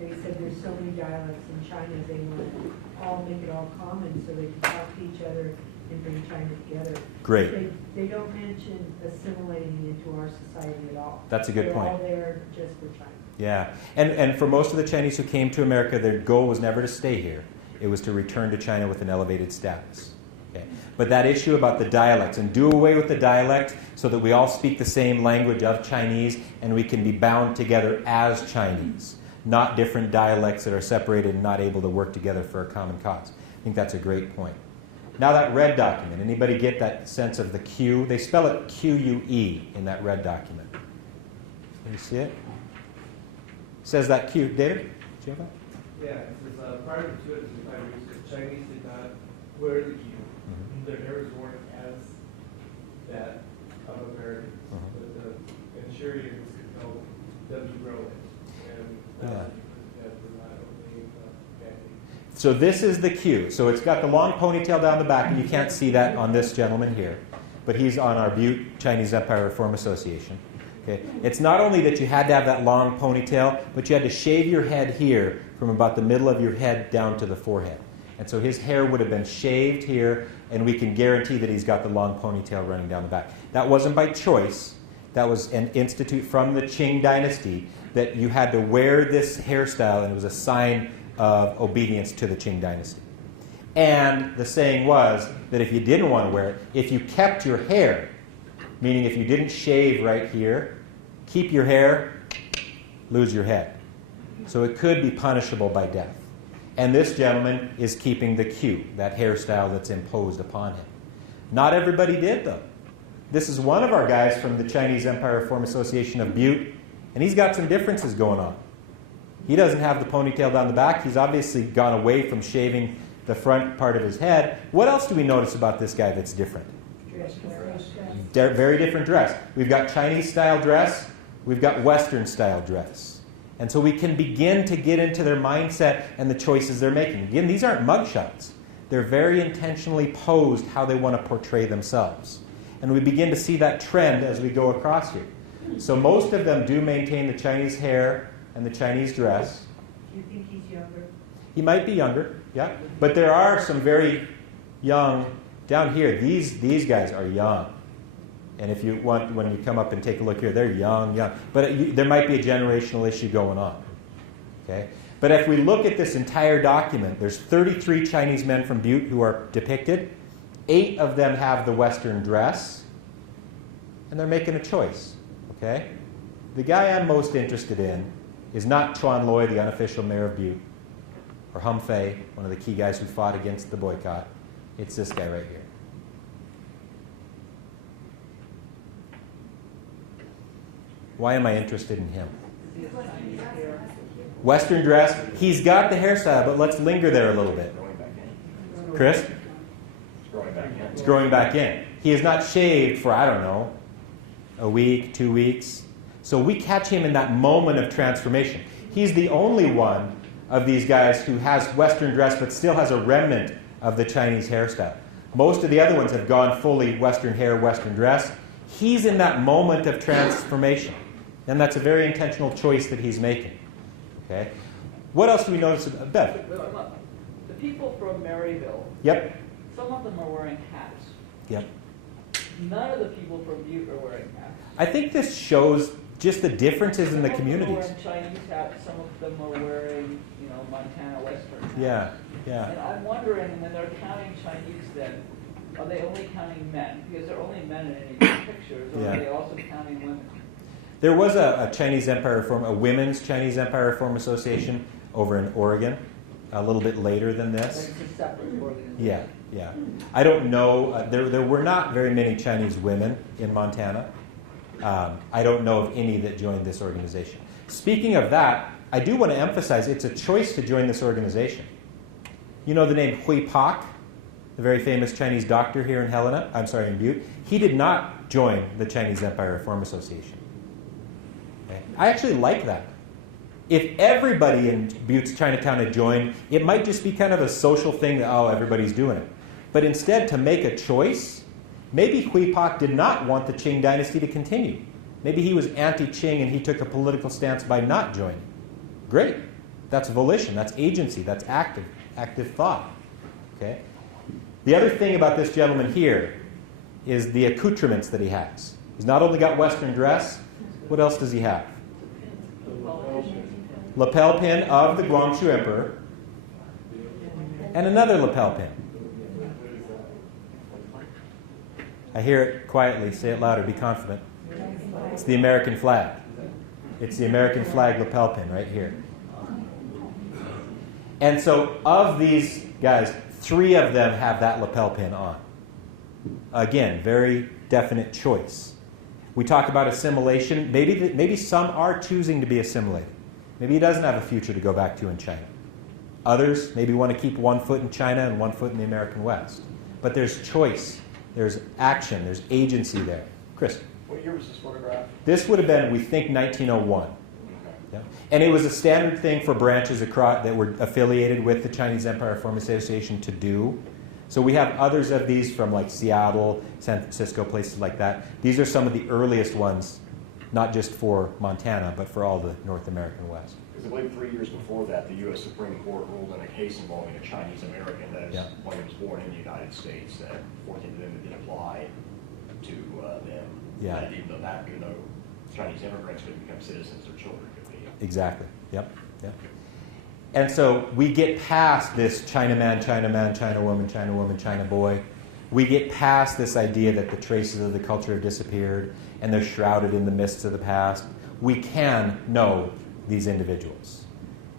They said there's so many dialects in China. They want to all make it all common so they can talk to each other and bring China together. Great. They don't mention assimilating into our society at all. That's a good point. They're all there just for China. Yeah. And for most of the Chinese who came to America, their goal was never to stay here. It was to return to China with an elevated status. Okay. But that issue about the dialects, and do away with the dialect so that we all speak the same language of Chinese and we can be bound together as Chinese, not different dialects that are separated and not able to work together for a common cause. I think that's a great point. Now that red document, anybody get that sense of the Q? They spell it Q-U-E in that red document. Can you see it? It says that Q. David? Do you have that? Yeah, it says, prior to it, my research, Chinese did not wear the Q. Their hairs weren't as that of Americans. But the interiors could help them to grow it. And that's what you put for not only family. So this is the Q. So it's got the long ponytail down the back, and you can't see that on this gentleman here. But he's on our Butte Chinese Empire Reform Association. Okay. It's not only that you had to have that long ponytail, but you had to shave your head here from about the middle of your head down to the forehead. And so his hair would have been shaved here, and we can guarantee that he's got the long ponytail running down the back. That wasn't by choice. That was an institute from the Qing dynasty that you had to wear this hairstyle, and it was a sign of obedience to the Qing dynasty. And the saying was that if you didn't want to wear it, if you kept your hair, meaning if you didn't shave right here, keep your hair, lose your head. So it could be punishable by death. And this gentleman is keeping the Q, that hairstyle that's imposed upon him. Not everybody did, though. This is one of our guys from the Chinese Empire Reform Association of Butte, and he's got some differences going on. He doesn't have the ponytail down the back. He's obviously gone away from shaving the front part of his head. What else do we notice about this guy that's different? Very different dress. We've got Chinese-style dress. We've got Western-style dress. And so we can begin to get into their mindset and the choices they're making. Again, these aren't mugshots. They're very intentionally posed how they want to portray themselves. And we begin to see that trend as we go across here. So most of them do maintain the Chinese hair and the Chinese dress. Do you think he's younger? He might be younger, yeah. But there are some very young, down here, these guys are young. And if you want, when you come up and take a look here, they're young. But there might be a generational issue going on. Okay? But if we look at this entire document, there's 33 Chinese men from Butte who are depicted. 8 of them have the Western dress. And they're making a choice. Okay? The guy I'm most interested in is not Chuan Loy, the unofficial mayor of Butte, or Hum Fei, one of the key guys who fought against the boycott. It's this guy right here. Why am I interested in him? Western dress. He's got the hairstyle, but let's linger there a little bit. Chris? It's growing back in. He is not shaved for, I don't know, a week, 2 weeks. So we catch him in that moment of transformation. He's the only one of these guys who has Western dress but still has a remnant of the Chinese hairstyle. Most of the other ones have gone fully Western hair, Western dress. He's in that moment of transformation. And that's a very intentional choice that he's making. Okay? What else do we notice? Bev? The people from Maryville, Yep. some of them are wearing hats. Yep. None of the people from Butte are wearing hats. I think this shows just the differences in the communities. Some of them are wearing Chinese hats, some of them are wearing, Montana Western hats. Yeah. And I'm wondering, when they're counting Chinese then, are they only counting men? Because there are only men in any of these pictures, or are they also counting women? There was a Chinese Empire Reform, a women's Chinese Empire Reform Association over in Oregon, a little bit later than this. It's a separate organization. Yeah. I don't know. There were not very many Chinese women in Montana. I don't know of any that joined this organization. Speaking of that, I do want to emphasize it's a choice to join this organization. You know the name Hui Pak, the very famous Chinese doctor here in Butte? He did not join the Chinese Empire Reform Association. Okay? I actually like that. If everybody in Butte's Chinatown had joined, it might just be kind of a social thing that, everybody's doing it. But instead, to make a choice, maybe Hui Pak did not want the Qing dynasty to continue. Maybe he was anti-Qing and he took a political stance by not joining. Great. That's volition. That's agency. That's active thought. Okay? The other thing about this gentleman here is the accoutrements that he has. He's not only got Western dress, what else does he have? Lapel pin of the Guangxu Emperor, and another lapel pin. I hear it quietly. Say it louder. Be confident. It's the American flag. It's the American flag lapel pin right here. And so of these guys, 3 of them have that lapel pin on. Again, very definite choice. We talk about assimilation. Maybe some are choosing to be assimilated. Maybe he doesn't have a future to go back to in China. Others maybe want to keep 1 foot in China and 1 foot in the American West. But there's choice, there's action, there's agency there. Chris? What year was this photograph? This would have been, we think, 1901. Yeah. And it was a standard thing for branches across that were affiliated with the Chinese Empire Reform Association to do. So we have others of these from like Seattle, San Francisco, places like that. These are some of the earliest ones, not just for Montana, but for all the North American West. Because I believe 3 years before that, the U.S. Supreme Court ruled in a case involving a Chinese American that is, when he was born in the United States, that 14th Amendment did apply to them. Yeah. And even though Chinese immigrants could become citizens, their children could be. Exactly. Yep. And so we get past this Chinaman, China woman, China boy. We get past this idea that the traces of the culture have disappeared and they're shrouded in the mists of the past. We can know these individuals.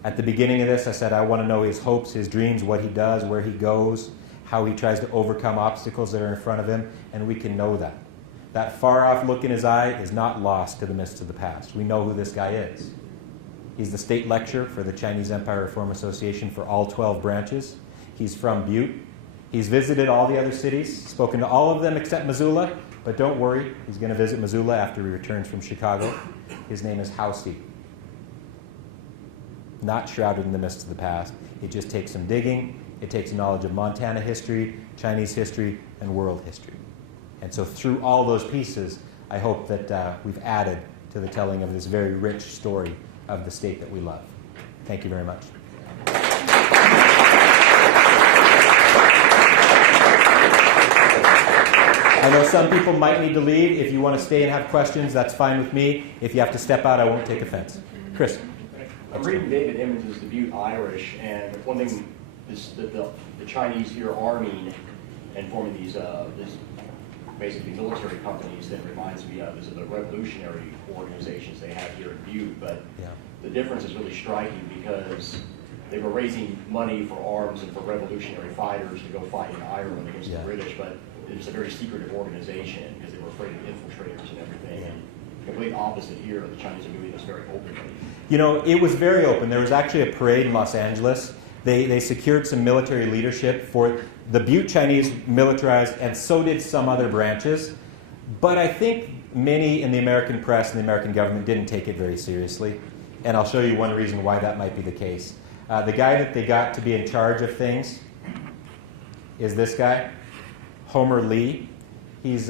At the beginning of this, I said I want to know his hopes, his dreams, what he does, where he goes, how he tries to overcome obstacles that are in front of him, and we can know that. That far-off look in his eye is not lost to the mists of the past. We know who this guy is. He's the state lecturer for the Chinese Empire Reform Association for all 12 branches. He's from Butte. He's visited all the other cities, spoken to all of them except Missoula, but don't worry, he's going to visit Missoula after he returns from Chicago. His name is Housey. Not shrouded in the mists of the past. It just takes some digging. It takes knowledge of Montana history, Chinese history, and world history. And so through all those pieces, I hope that we've added to the telling of this very rich story of the state that we love. Thank you very much. I know some people might need to leave. If you want to stay and have questions, that's fine with me. If you have to step out, I won't take offense. Chris? I'm reading David Emmons' The Butte Irish, and one thing is that the Chinese here arming and forming these basically military companies that reminds me of is the revolutionary organizations they have here in Butte, but the difference is really striking because they were raising money for arms and for revolutionary fighters to go fight in Ireland against the British, but it was a very secretive organization because they were afraid of infiltrators and everything. And complete opposite here, the Chinese are doing this very openly. You know, it was very open. There was actually a parade in Los Angeles. They secured some military leadership for the Butte Chinese militarized, and so did some other branches. But I think many in the American press and the American government didn't take it very seriously. And I'll show you one reason why that might be the case. The guy that they got to be in charge of things is this guy, Homer Lee. He's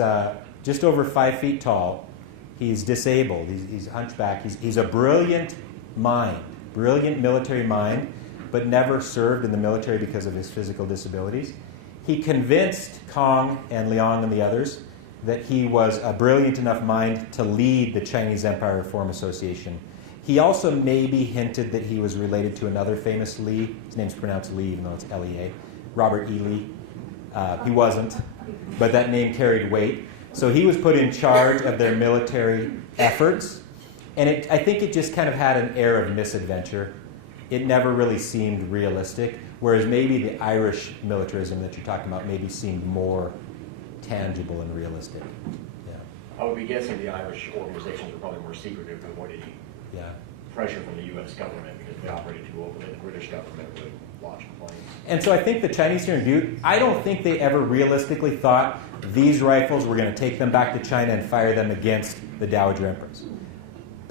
just over 5 feet tall. He's disabled. He's hunchback. He's a brilliant mind, brilliant military mind, but never served in the military because of his physical disabilities. He convinced Kong and Liang and the others that he was a brilliant enough mind to lead the Chinese Empire Reform Association. He also maybe hinted that he was related to another famous Lee. His name's pronounced Lee, even though it's L-E-A. Robert E. Lee. He wasn't, but that name carried weight. So he was put in charge of their military efforts, and I think it just kind of had an air of misadventure. It never really seemed realistic, whereas maybe the Irish militarism that you're talking about maybe seemed more tangible and realistic. Yeah. I would be guessing the Irish organizations were probably more secretive to avoid any pressure from the U.S. government because they operated too openly. The British government would lodge complaints. And so I think the Chinese here in Butte, I don't think they ever realistically thought these rifles were going to take them back to China and fire them against the Dowager Empress.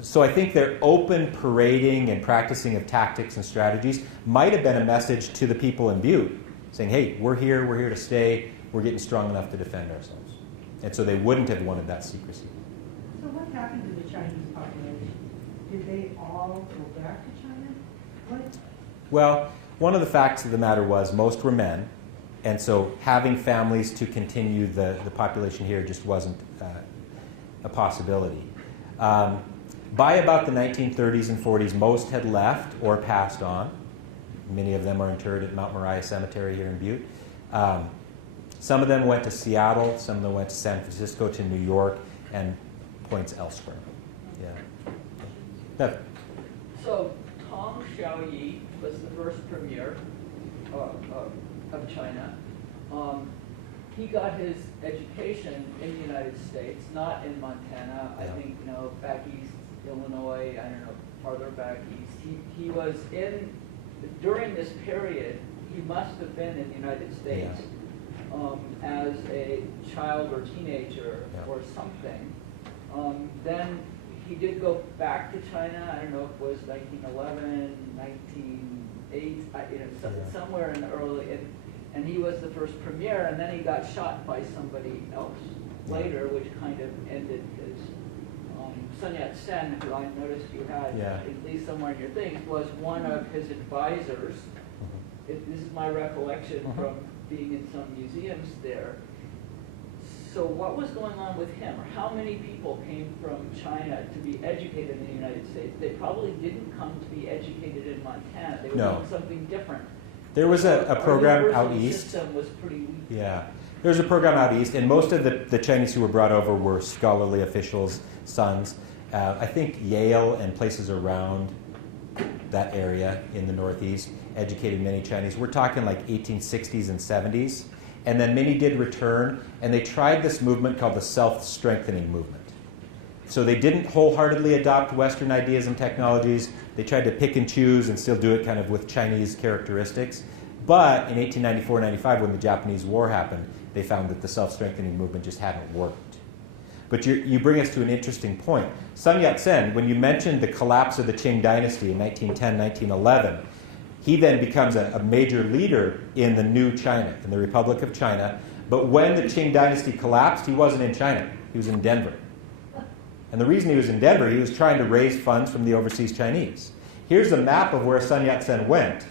So I think their open parading and practicing of tactics and strategies might have been a message to the people in Butte, saying, hey, we're here to stay, we're getting strong enough to defend ourselves. And so they wouldn't have wanted that secrecy. So what happened to the Chinese population? Did they all go back to China? What? Well, one of the facts of the matter was most were men, and so having families to continue the population here just wasn't a possibility. By about the 1930s and 40s, most had left or passed on. Many of them are interred at Mount Moriah Cemetery here in Butte. Some of them went to Seattle, some of them went to San Francisco, to New York, and points elsewhere. Yeah. So Tong Xiaoyi was the first premier. of China. He got his education in the United States, not in Montana. I think, back east, Illinois, I don't know, farther back east. He was during this period, he must have been in the United States as a child or teenager or something. Then he did go back to China. I don't know if it was 1911, 1908, somewhere in the early, and he was the first premier, and then he got shot by somebody else later, which kind of ended his. Sun Yat-sen, who I noticed you had, at least somewhere in your things, was one of his advisors. This is my recollection from being in some museums there. So what was going on with him? Or how many people came from China to be educated in the United States? They probably didn't come to be educated in Montana. They were doing something different. There was a program out east. The system was pretty weak. Yeah. There was a program out east, and most of the Chinese who were brought over were scholarly officials' sons. I think Yale and places around that area in the Northeast educated many Chinese. We're talking like 1860s and 70s. And then many did return, and they tried this movement called the self-strengthening movement. So they didn't wholeheartedly adopt Western ideas and technologies. They tried to pick and choose and still do it kind of with Chinese characteristics. But in 1894-95, when the Japanese War happened, they found that the self-strengthening movement just hadn't worked. But you bring us to an interesting point. Sun Yat-sen, when you mentioned the collapse of the Qing dynasty in 1910, 1911, he then becomes a major leader in the new China, in the Republic of China. But when the Qing dynasty collapsed, he wasn't in China. He was in Denver. And the reason he was in Denver, he was trying to raise funds from the overseas Chinese. Here's a map of where Sun Yat-sen went.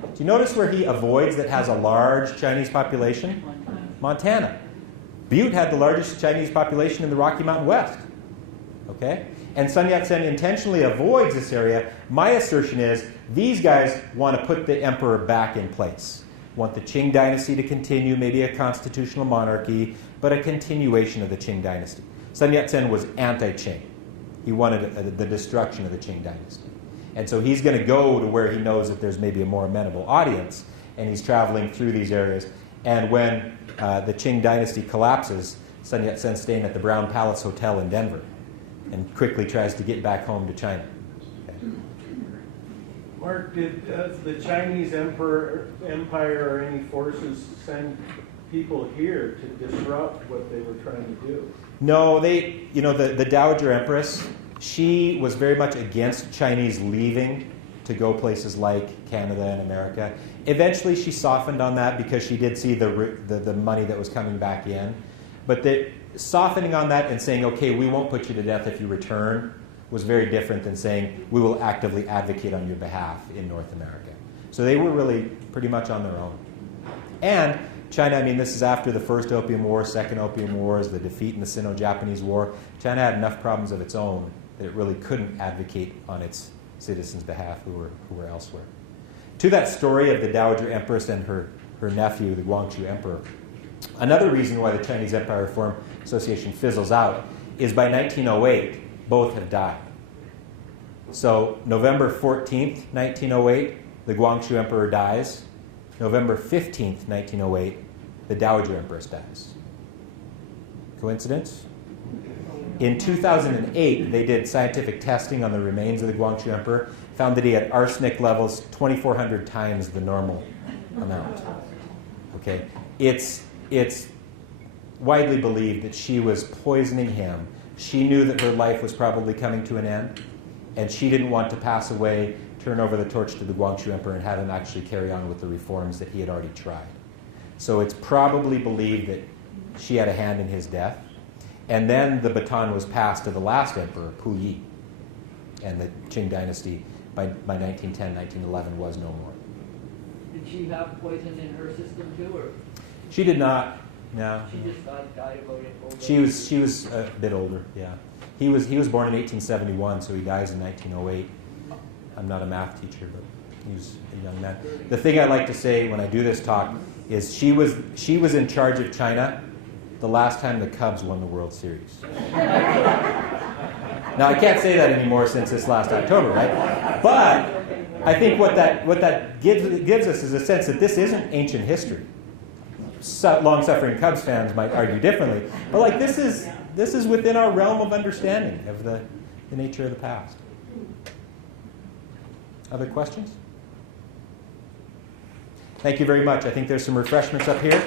Do you notice where he avoids that has a large Chinese population? Montana. Butte had the largest Chinese population in the Rocky Mountain West. Okay? And Sun Yat-sen intentionally avoids this area. My assertion is these guys want to put the emperor back in place. Want the Qing dynasty to continue, maybe a constitutional monarchy, but a continuation of the Qing dynasty. Sun Yat-sen was anti-Qing. He wanted the destruction of the Qing dynasty. And so he's going to go to where he knows that there's maybe a more amenable audience, and he's traveling through these areas. And when the Qing dynasty collapses, Sun Yat-sen's staying at the Brown Palace Hotel in Denver and quickly tries to get back home to China. Okay. Mark, did the Chinese empire or any forces send people here to disrupt what they were trying to do? No, the Dowager Empress, she was very much against Chinese leaving to go places like Canada and America. Eventually she softened on that because she did see the money that was coming back in. But softening on that and saying, okay, we won't put you to death if you return, was very different than saying, we will actively advocate on your behalf in North America. So they were really pretty much on their own. And China, this is after the First Opium War, Second Opium Wars, the defeat in the Sino-Japanese War. China had enough problems of its own that it really couldn't advocate on its citizens' behalf who were elsewhere. To that story of the Dowager Empress and her nephew, the Guangxu Emperor, another reason why the Chinese Empire Reform Association fizzles out is by 1908, both have died. So November 14th, 1908, the Guangxu Emperor dies. November 15th, 1908, the Dowager Empress dies. Coincidence? In 2008, they did scientific testing on the remains of the Guangxu Emperor, found that he had arsenic levels 2,400 times the normal amount. Okay? It's widely believed that she was poisoning him. She knew that her life was probably coming to an end, and she didn't want to pass away, turn over the torch to the Guangxu Emperor, and have him actually carry on with the reforms that he had already tried. So it's probably believed that she had a hand in his death. And then the baton was passed to the last emperor, Puyi, and the Qing dynasty by 1910, 1911 was no more. Did she have poison in her system too, or? She did not. No. She just died of old age. She was a bit older. Yeah. He was born in 1871, so he dies in 1908. I'm not a math teacher, but he was a young man. The thing I like to say when I do this talk is she was in charge of China the last time the Cubs won the World Series. Now, I can't say that anymore since this last October, right? I think what that gives us is a sense that this isn't ancient history. Long-suffering Cubs fans might argue differently, but like this is within our realm of understanding of the nature of the past. Other questions? Thank you very much. I think there's some refreshments up here.